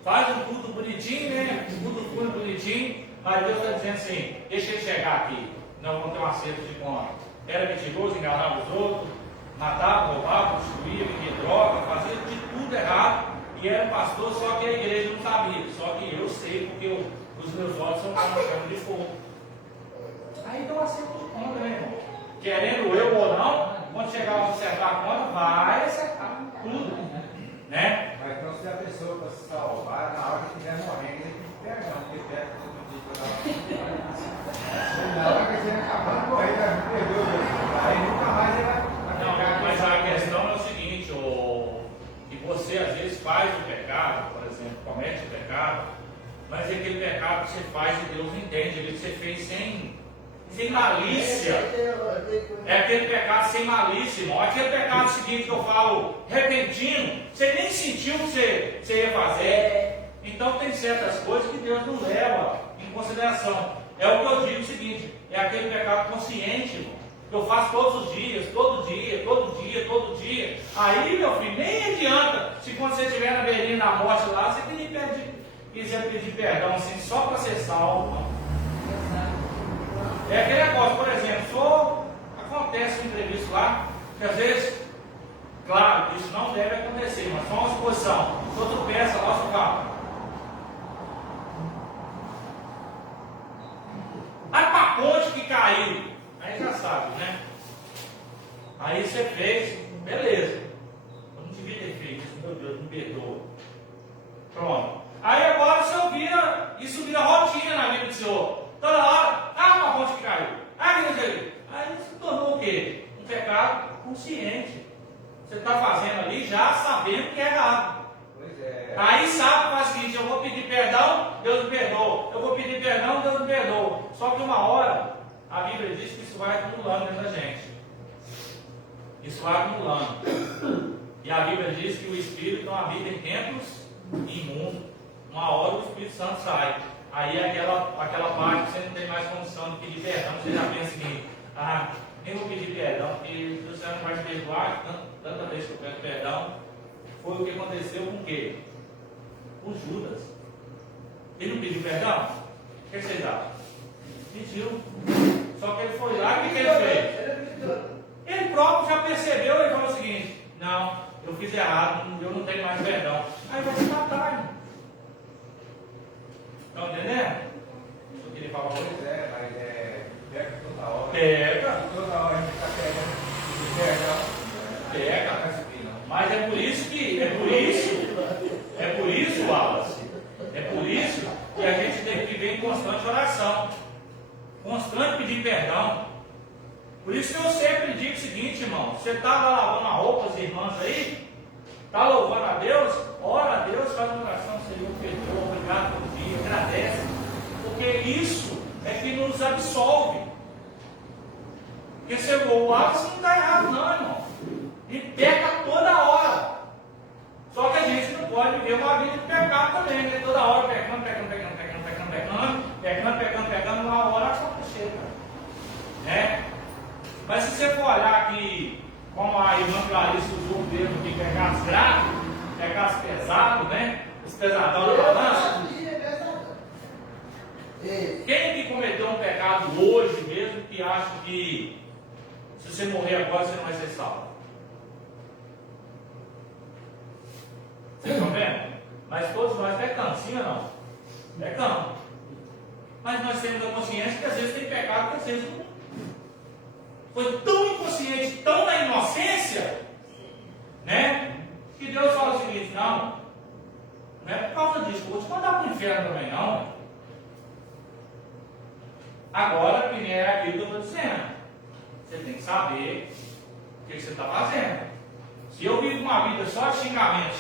Faz um culto bonitinho, né? Um culto bonitinho, mas Deus está dizendo assim, deixa ele chegar aqui, nós vamos ter um acerto de conta. Era mentiroso, enganava os outros, matava, roubava, destruía, vendia droga, fazia de tudo errado, e era pastor, só que a igreja não sabia, só que eu sei, porque os meus olhos são como de fogo. Aí deu um acerto de conta, né, irmão? Querendo eu ou não, quando chegar a acertar a conta, vai acertar tudo, né? Mas então, se a pessoa para se salvar, na hora que estiver morrendo, ele tem que pegar, porque pega todo mundo que na hora que ele acabando de morrer, ele perdeu, aí nunca mais ele vai. Não, mas a questão é o seguinte, que você às vezes faz o pecado, por exemplo, comete o pecado, mas é aquele pecado que você faz e Deus entende, ele que você fez sem malícia. É aquele pecado sem malícia, irmão. Aquele pecado seguinte que eu falo, repentino, você nem sentiu o que você ia fazer. Então tem certas coisas que Deus não leva em consideração. É o que eu digo o seguinte, é aquele pecado consciente, irmão, que eu faço todos os dias, todo dia. Aí, meu filho, nem adianta se quando você estiver na beirinha da morte lá, você quiser pedir perdão assim, só para ser salvo, não. É aquele negócio, por exemplo, acontece um imprevisto lá, que às vezes, claro, isso não deve acontecer, mas só uma suposição, se eu tropeça, lá o carro. Aí para a ponte que caiu, aí já sabe, né? Aí você fez, beleza. Eu não devia ter feito isso, meu Deus, me perdoa. Pronto. Aí agora isso vira rotina na vida do Senhor. Toda hora, para a ponte que caiu. Aí se tornou o quê? Um pecado consciente. Você está fazendo ali já sabendo que é errado. Pois é. Aí sabe, faz o seguinte, eu vou pedir perdão, Deus me perdoa. Eu vou pedir perdão, Deus me perdoa. Só que uma hora, a Bíblia diz que isso vai acumulando dentro da gente. Isso vai acumulando. E a Bíblia diz que o Espírito não habita em templos imundos. Uma hora o Espírito Santo sai. Aí aquela parte que você não tem mais condição de pedir perdão, você já pensa que, nem vou pedir perdão, porque você não vai me perdoar, tanta vez que eu peço perdão. Foi o que aconteceu com o quê? Com Judas. Ele não pediu perdão? O que vocês acham? Pediu. Só que ele foi lá e o que ele fez? Ele próprio já percebeu e falou o seguinte: não, eu fiz errado, eu não tenho mais perdão. Aí vai se matar, irmão. Estão entendendo? Eu queria falar uma coisa. Pois é, mas pega toda hora. Pega. Toda hora a gente está pegando. Pega. Mas é por isso, Wallace, é por isso que a gente tem que viver em constante oração, constante pedir perdão. Por isso que eu sempre digo o seguinte, irmão, você está lavando a roupa, as irmãs aí, está louvando a Deus, ora a Deus, faz uma oração, Senhor, perdoa, obrigado por dia, agradece, porque isso é que nos absolve. Porque o Wallace não está errado não, irmão. E peca toda hora. Só que a gente não pode viver uma vida de pecado também, né? Toda hora pecando, uma hora a conta chega. Né? a irmã Clarice usou o termo de pecados graves, pecados pesados, né? Os pesadão na balança. Quem que cometeu um pecado hoje mesmo que acha que se você morrer agora você não vai ser salvo? Vocês estão vendo? Mas todos nós pecamos, sim ou não? Pecamos. Mas nós temos a consciência que às vezes tem pecado que às vezes não. Foi tão inconsciente, tão na inocência, né? Que Deus fala o seguinte: não é por causa disso, vou te mandar para o inferno também, não. Agora, que nem é aquilo que eu estou dizendo, você tem que saber o que você está fazendo. Se eu vivo uma vida só de xingamento,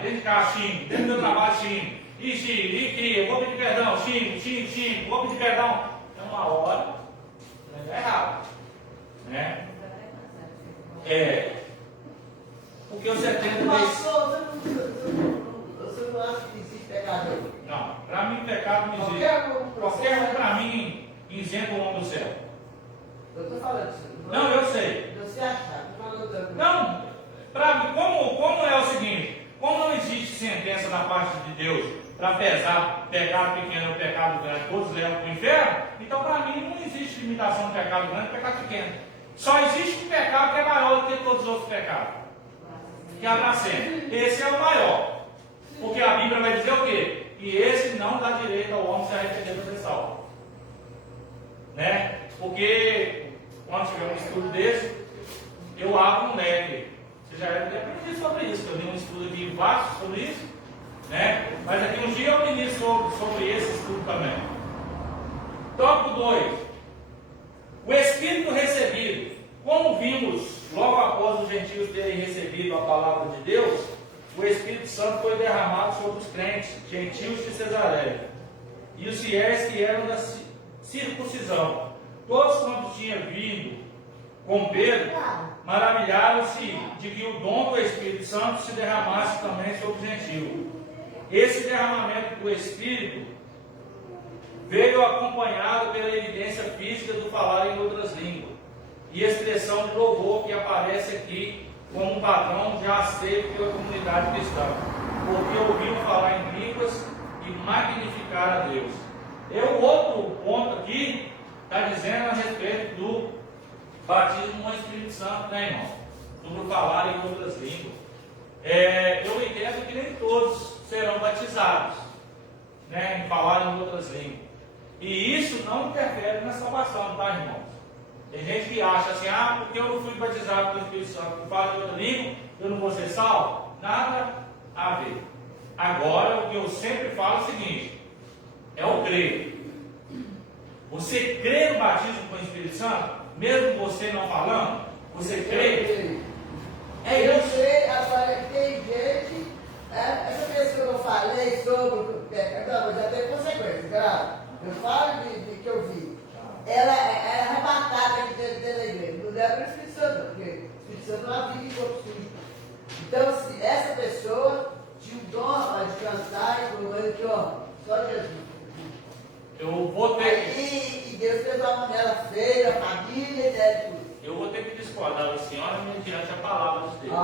dentro de casa xingo, dentro do meu trabalho xingo, e xingo, e crio, eu vou pedir perdão, xingo, vou pedir perdão, então uma hora vai dar errado, né? Porque o 70 Você não acha que existe pecador? Não, para mim pecado não existe. Qualquer um para mim isenta o homem do céu. Eu estou falando isso. Não, eu sei. Você acha? Estou falando também. Não, para mim, como é o seguinte, como não existe sentença da parte de Deus para pesar pecado pequeno ou pecado grande, todos levam para o inferno, então para mim não existe limitação de pecado grande e pecado pequeno. Só existe um pecado que é maior do que todos os outros pecados, que é a blasfêmia. Esse é o maior. Porque a Bíblia vai dizer o quê? Que esse não dá direito ao homem se arrepender para ser salvo. Né? Porque quando tiver um estudo desse, eu abro um leque. Você já deve ter aprendido sobre isso. Eu li um estudo aqui vasto sobre isso. Né? Mas aqui um dia eu ministro sobre esse estudo também. Tópico 2. O Espírito recebido. Como vimos logo após os gentios terem recebido a palavra de Deus, o Espírito Santo foi derramado sobre os crentes, gentios de Cesareia, e os fiéis que eram da circuncisão. Todos quantos tinham vindo com Pedro, maravilharam-se de que o dom do Espírito Santo se derramasse também sobre os gentios. Esse derramamento do Espírito veio acompanhado pela evidência física do falar em outras línguas, e expressão de louvor que aparece aqui como um padrão já aceito pela comunidade cristã, porque ouviram falar em línguas e magnificar a Deus. O outro ponto aqui está dizendo a respeito do batismo no Espírito Santo, né, irmão? Sobre falar em outras línguas. Eu entendo que nem todos serão batizados, né, em falar em outras línguas. E isso não interfere na salvação, tá, irmãos? Tem gente que acha assim: porque eu não fui batizado pelo Espírito Santo, eu falo em outra língua, eu não vou ser salvo? Nada a ver. Agora, o que eu sempre falo é o seguinte: é o crer. Você crê no batismo com o Espírito Santo, mesmo você não falando? Você crê? Eu sei, agora tem gente, essa pessoa que eu falei sobre o pecado, mas já tem consequência, grave. Eu falo de que eu vi. Ela é arrebatada dentro da igreja. Não leva para o Espírito Santo, porque o Espírito Santo não habita em corpo sujo. Então, se essa pessoa tinha um dom de cantar e falou que, só Jesus. Eu vou ter E Deus fez uma manela feia, a família e tudo. Eu vou ter que discordar da senhora mediante a palavra de Deus.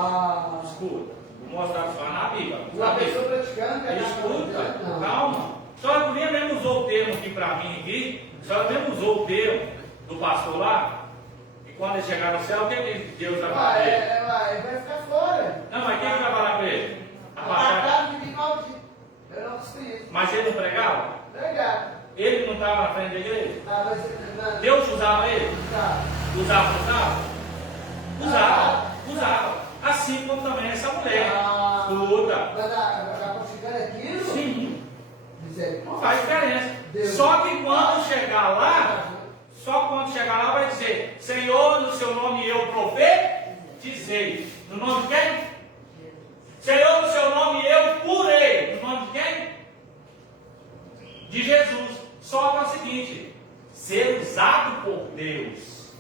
Escuta, vou mostrar para a na Bíblia. Uma pessoa praticando, escuta, calma. A senhora mesmo usou o termo aqui para mim aqui. A senhora mesmo usou o termo do pastor lá. E quando ele chegar no céu, o que Deus vai fazer? Ele vai ficar fora. Não, mas quem vai falar com ele? Eu não conheço. Mas ele não pregava? Pregava. Ele não estava na frente da igreja? Mas Deus usava ele? Usava. Assim como também essa mulher. Escuta. Mas está conseguindo aquilo? Sim. Dizer, Não faz diferença. Deus. Só que quando chegar lá, vai dizer: Senhor, no seu nome eu profetizei. No nome de quem? Senhor, no seu nome eu curei. No nome de quem? De Jesus. Só que é o seguinte: ser usado por Deus,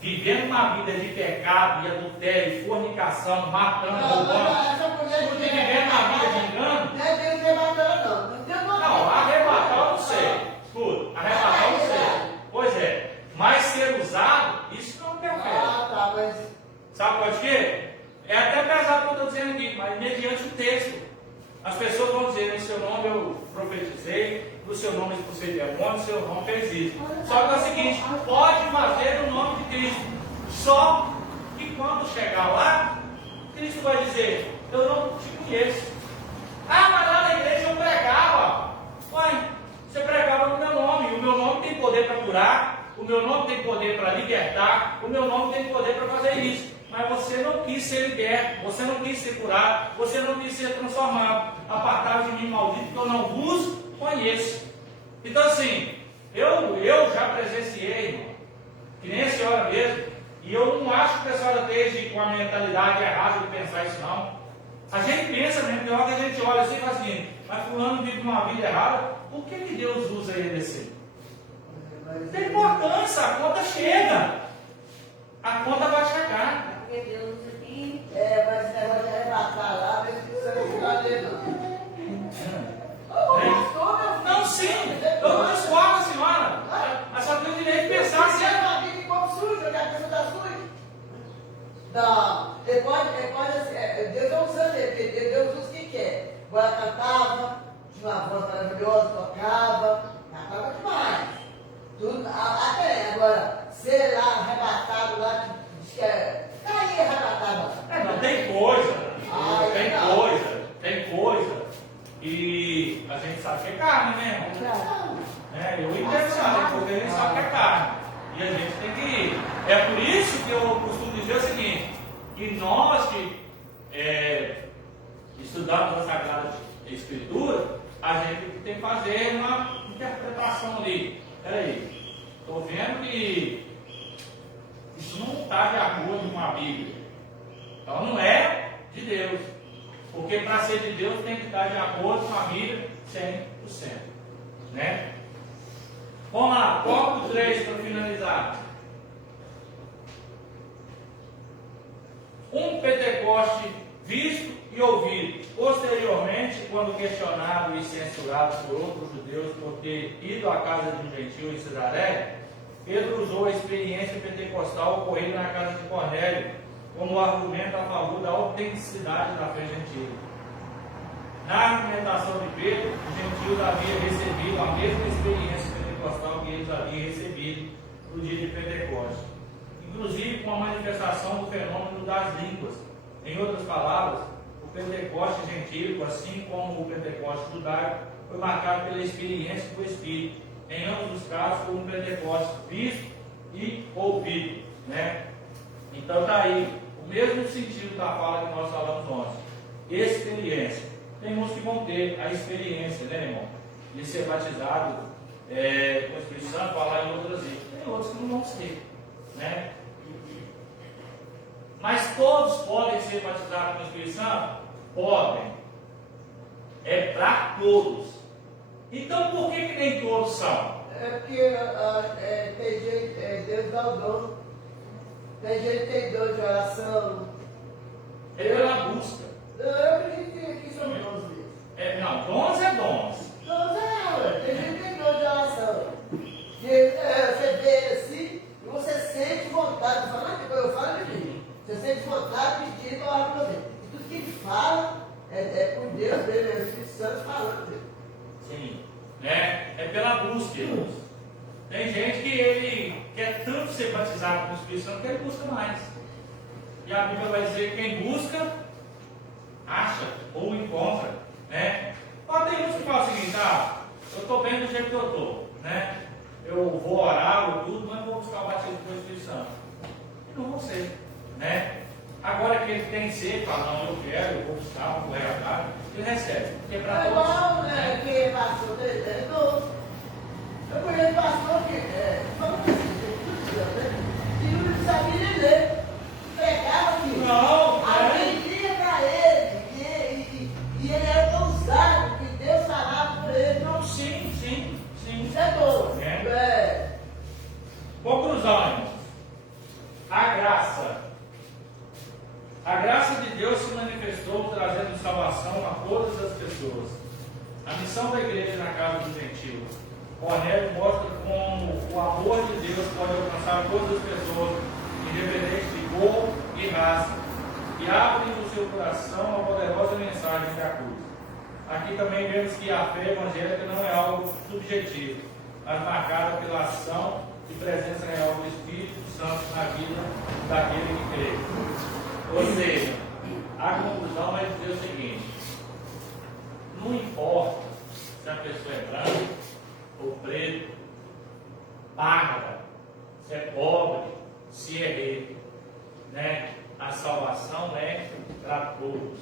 vivendo uma vida de pecado e adultério, fornicação, matando, roubando, vivendo uma vida de engano. Não é Deus arrebatando, não. Não, arrebatar eu não sei. Escuta, arrebatar eu não sei. Pois é, mas ser usado, isso não interfere. Mas Sabe por quê? É até pesado o que eu estou dizendo aqui, mas mediante o texto. As pessoas vão dizer, no seu nome eu profetizei, no seu nome expulsei demônios, no seu nome fez isso. Só que é o seguinte, pode fazer no nome de Cristo. Só que quando chegar lá, Cristo vai dizer, eu não te conheço. Ah, mas lá na igreja eu pregava. Uai, você pregava no meu nome. O meu nome tem poder para curar, o meu nome tem poder para libertar, o meu nome tem poder para fazer isso. Mas você não quis ser liberto, você não quis ser curado, você não quis ser transformado. Apartai de mim, maldito, que eu não vos conheço. Então assim, eu já presenciei, irmão, que nem a senhora mesmo, e eu não acho que a senhora esteja com a mentalidade errada de pensar isso não. A gente pensa mesmo, tem hora que a gente olha assim e fala assim, mas fulano vive uma vida errada, por que Deus usa ele assim? Tem importância, a conta chega. A conta vai chegar. Porque Deus aqui. Mas esse negócio de arrebatar lá, não precisa responder, não. Não, sim, eu não discordo, a senhora. A senhora tem o direito de pensar assim. Você é uma vida de corpo sujo, que a pessoa está suja. Não, ele pode Deus não usa ele, porque Deus usa quem quer. Agora cantava, tinha uma voz maravilhosa, tocava demais. Tudo, até agora, ser lá arrebatado lá, diz que é. Aí arrebatado. Não, tem coisa. E a gente sabe que é carne, né, irmão? Eu entendo, sabe, porque a gente sabe que é carne. E a gente tem que ir. É por isso que eu costumo dizer o seguinte, que nós que estudamos a Sagrada Escritura, a gente tem que fazer uma interpretação ali. Peraí, estou vendo que isso não está de acordo com a Bíblia. Então não é de Deus. Porque para ser de Deus tem que estar de acordo com a Bíblia 100%. Né? Vamos lá, tópico 3 para finalizar. Um Pentecoste visto e ouvido. Posteriormente, quando questionado e censurado por outros judeus por ter ido à casa de um gentio em Cesaré, Pedro usou a experiência pentecostal ocorrida na casa de Cornélio como argumento a favor da autenticidade da fé gentil. Na argumentação de Pedro, os gentios haviam recebido a mesma experiência pentecostal que eles haviam recebido no dia de Pentecostes, inclusive com a manifestação do fenômeno das línguas. Em outras palavras, o Pentecoste gentílico, assim como o Pentecoste judaico, foi marcado pela experiência do Espírito. Em ambos os casos, foi um Pentecoste visto e ouvido. Né? Então está aí o mesmo sentido da fala que nós falamos ontem. Experiência. Tem uns que vão ter a experiência, né, irmão? De ser batizado com o Espírito Santo, falar em outras línguas. Tem outros que não vão ser. Né? Mas todos podem ser batizados com o Espírito Santo? Podem. É para todos. Então por que nem todos são? É porque tem gente, Deus dá o dom. Tem gente que tem dom de oração. É pela busca. Eu acredito que são dons mesmo. Não, dons é dons. Dons tem gente que tem dom de oração. Você vê assim e você sente vontade. Eu falo de mim. Você sente vontade de pedir para orar para você. E tudo que ele fala é por Deus mesmo, é o Espírito Santo falando dele. Sim. É pela busca, irmãos. Tem gente que ele quer tanto ser batizado com o Espírito Santo que ele busca mais. E a Bíblia vai dizer que quem busca, acha ou encontra. Né? Mas tem uns que falam o seguinte, eu estou bem do jeito que eu estou. Né? Eu vou orar ou tudo, mas não vou buscar o batismo com o Espírito Santo. E não vou ser. Né? Agora que ele tem sede, fala, não, eu quero, eu vou buscar, vou correr atrás, ele recebe. Porque é para todos. Igual, né? Que pastor dele é novo. Eu conheço pastor que vamos dizer, que não sabia nem ler. Pregava aqui. Não, alguém lia para ele. E ele era tão usado que Deus falava por ele. Não, sim. Isso é bom. Conclusão, irmãos. A graça de Deus se manifestou trazendo salvação a todas as pessoas. A missão da igreja na casa dos gentios. Cornélio mostra como o amor de Deus pode alcançar todas as pessoas, independente de cor, e raça, e abrem o seu coração à poderosa mensagem da cruz. Aqui também vemos que a fé evangélica não é algo subjetivo, mas marcada pela ação e presença real do Espírito Santo na vida daquele que crê. Ou seja, a conclusão é dizer o seguinte: não importa se a pessoa é branca ou preta, bárbara, se é pobre, se é rico, né? A salvação é para todos.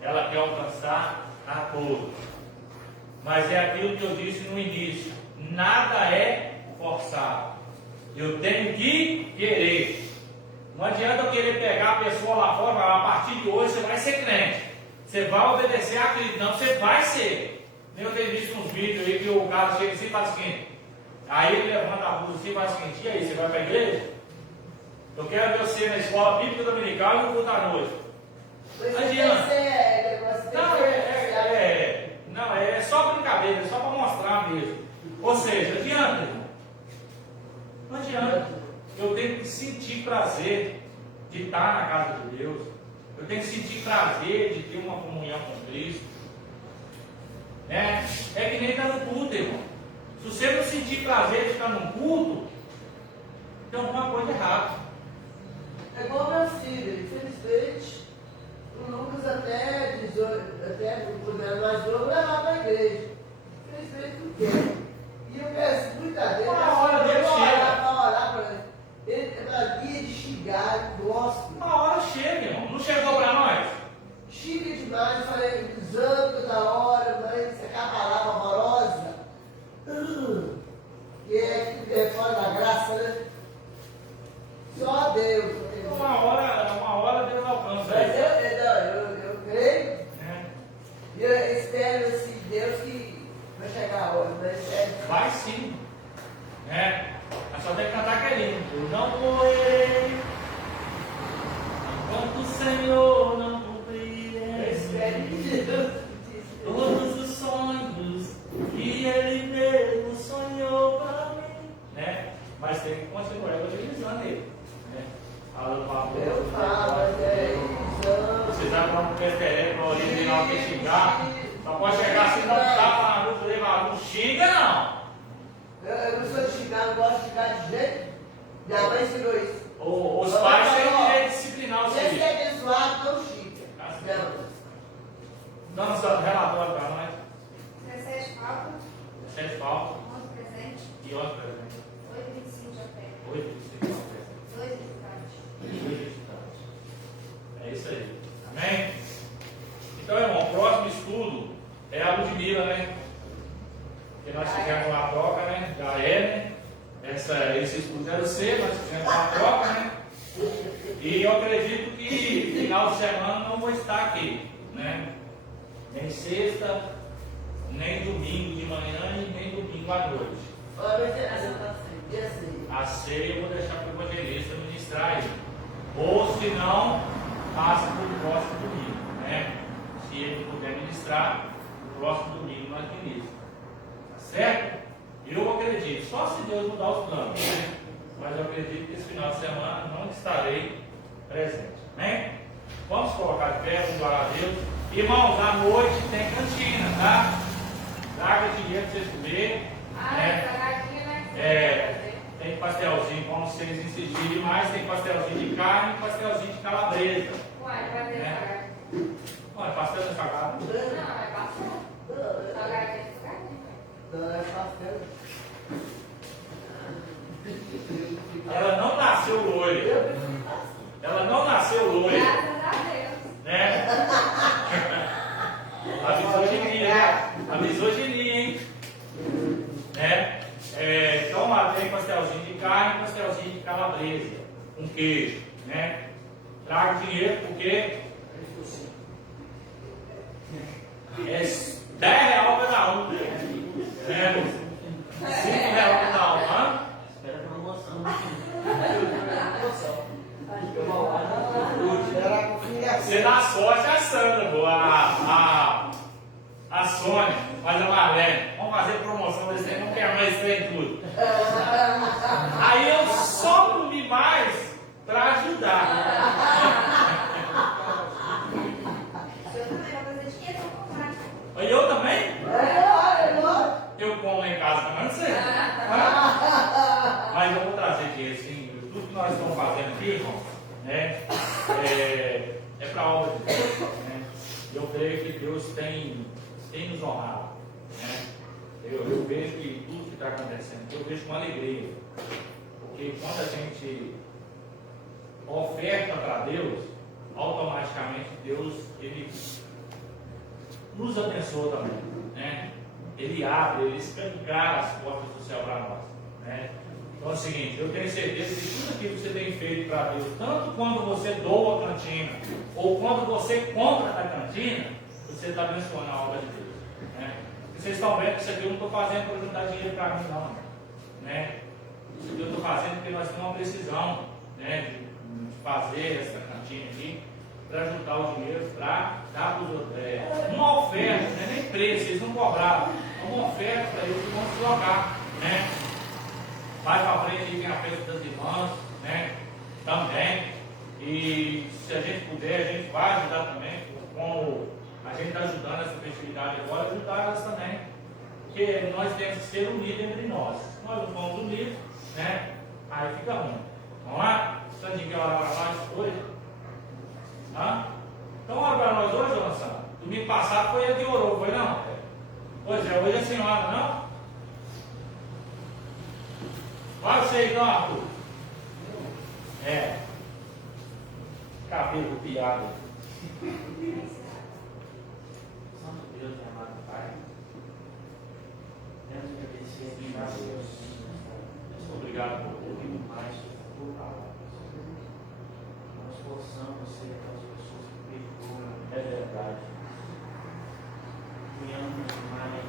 Ela quer alcançar a todos. Mas é aquilo que eu disse no início: nada é forçado. Eu tenho que querer. Não adianta eu querer pegar a pessoa lá fora e falar: a partir de hoje você vai ser crente, você vai obedecer a Cristo. Não, você vai ser. Eu tenho visto uns vídeos aí que o cara chega assim e faz o seguinte: aí ele levanta a blusa assim e faz o seguinte: e aí, você vai para a igreja? Eu quero ver você na escola bíblica dominical e no culto à noite. Não adianta. Não, é só brincadeira, é só para mostrar mesmo. Ou seja, adianta, irmão. Não adianta. Eu tenho que sentir prazer de estar na casa de Deus. Eu tenho que sentir prazer de ter uma comunhão com Cristo. Né? É que nem estar no culto, irmão. Se você não sentir prazer de estar num culto, tem alguma coisa errada. É igual meu filho, infelizmente, o Lucas até quando era mais novo, levava para a igreja. Infelizmente não quer. E eu peço muita vez, Uma hora dele para chega. orar para ele. Ele é para dia de xingar, ele gosta. Uma hora chega, irmão. Não chegou para nós? Xinga demais, eu falei, exame toda hora, mas você quer a palavra horrorosa. Que é fora da graça, né? Só Deus. Uma hora Deus alcança. Mas eu creio. É. E eu espero assim, Deus que vai chegar a hora, mas Vai sim. É. Mas só tem que cantar aquele: eu não morrerei enquanto o Senhor não cumprir eu espero em Deus. todos os sonhos que Ele mesmo sonhou para mim. Né? Mas tem que continuar evangelizando Ele. Né? Falando para a Eu falo, mas exame. você dá para um pesteré, para orientar alguém xingar. Só pode chegar assim, não tapa na rua, levar não xinga, não. Eu não sou de xingar, não gosto de xingar de jeito. Minha mãe ensinou isso. Os pais têm o direito de disciplinar os Se esse filhos. é abençoado, não xinga. Não. Dando seu relatório para nós. 17 falta, 7 faltas 11 presente, e 11 presentes. 8,25 de oferta, 8 visitantes. 2 visitantes. 2 visitantes. É isso aí. Amém? Então, irmão, o próximo estudo é a Ludmila, né? Que nós fizemos uma troca, né? Já é, né? Esse estudo deve ser, nós fizemos uma troca, né? E eu acredito que final de semana não vou estar aqui, né? Nem sexta, nem domingo de manhã e nem domingo à noite. Olha, mas é assim. A ceia eu vou deixar para o evangelista ministrar aí. Ou se não, passa para o próximo domingo, né? Se ele puder ministrar, no próximo domingo nós ministramos. Tá certo? Eu acredito, só se Deus mudar os planos, né? Mas eu acredito que esse final de semana não estarei presente. Amém? Vamos colocar de pé, vamos orar a Deus. Irmãos, à noite tem cantina, tá? Traga dinheiro para vocês comerem. Né? Pagadinha, né? Tem pastelzinho, como vocês insistirem demais, tem pastelzinho de carne e pastelzinho de calabresa. Uai, vai ter pagadinha. Olha, pastel não é salgado. Não, é pastel. Pagadinha é pagadinha. Não, é pastel. Ela não nasceu loira. Ela não nasceu loira. Graças a Deus. Né? A misoginia, né? A misoginia, hein? Né? Então lá tem pastelzinho de carne e pastelzinho de calabresa, com queijo, né? Traga dinheiro porque é R$10 cada um, né? R$5 cada um, tá? Espera a promoção. Você dá sorte a Sandra, pô, a Sônia, mas a Marlene, vamos fazer promoção desse tempo, não quer mais trem tudo. Aí eu só comi mais para para ajudar. Eu também vou fazer dinheiro pra comprar. E eu também? Eu como lá em casa também, não sei. Mas eu vou trazer dinheiro, sim. Tudo que nós estamos fazendo aqui, irmão, né, é para a obra de Deus. Né? Eu creio que Deus tem nos honrado. Né? Eu vejo que tudo que está acontecendo, eu vejo com alegria. Porque quando a gente oferta para Deus, automaticamente Deus ele nos abençoa também. Né? Ele abre, ele escancara as portas do céu para nós. Né? Então é o seguinte, eu tenho certeza que tudo aquilo que você tem feito para Deus, tanto quando você doa a cantina, ou quando você compra a cantina, você está abençoando a obra de Deus. Né? E vocês estão vendo que isso aqui eu não estou fazendo para juntar dinheiro para mim, não. Né? Isso aqui eu estou fazendo porque nós temos uma precisão, né, de fazer essa cantina aqui, para juntar o dinheiro, para dar para os outros. Uma oferta, né, nem preço, eles não cobraram. Uma oferta para eles que vão se jogar. Né? Vai para frente aí tem a festa das irmãs, né? Também. E se a gente puder, a gente vai ajudar também. Como a gente está ajudando essa festividade agora, ajudar elas também. Porque nós temos que ser unidos entre nós. Se nós não somos unidos, né? Aí fica ruim. Vamos lá? Sandinho quer orar para nós hoje? Hã? Então ora para nós hoje, dona Sandra. Domingo passado foi ele que orou, foi não? Pois é, hoje é a senhora, não? Vai você então, Arthur. Cabelo piado. Santo Deus e amado Pai, queremos agradecer a Deus. Obrigado por tudo. Muito mais por tua palavra. Nós possamos ser aquelas pessoas que perdoam. É verdade. Cunhamos mais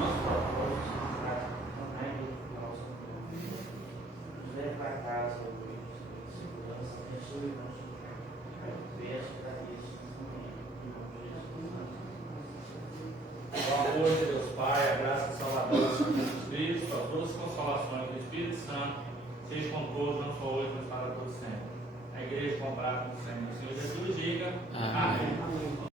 nosso propósito para tornar ele nosso. Nos leve para casa hoje, em segurança, abençoe o nosso lar. Peço para isso, em nome de Jesus. O amor de Deus Pai, a graça salvadora de Jesus Cristo, as duas consolações do Espírito Santo, seja com todos, não só hoje, mas para todos sempre. A igreja comprada com o Senhor Jesus diga. Amém.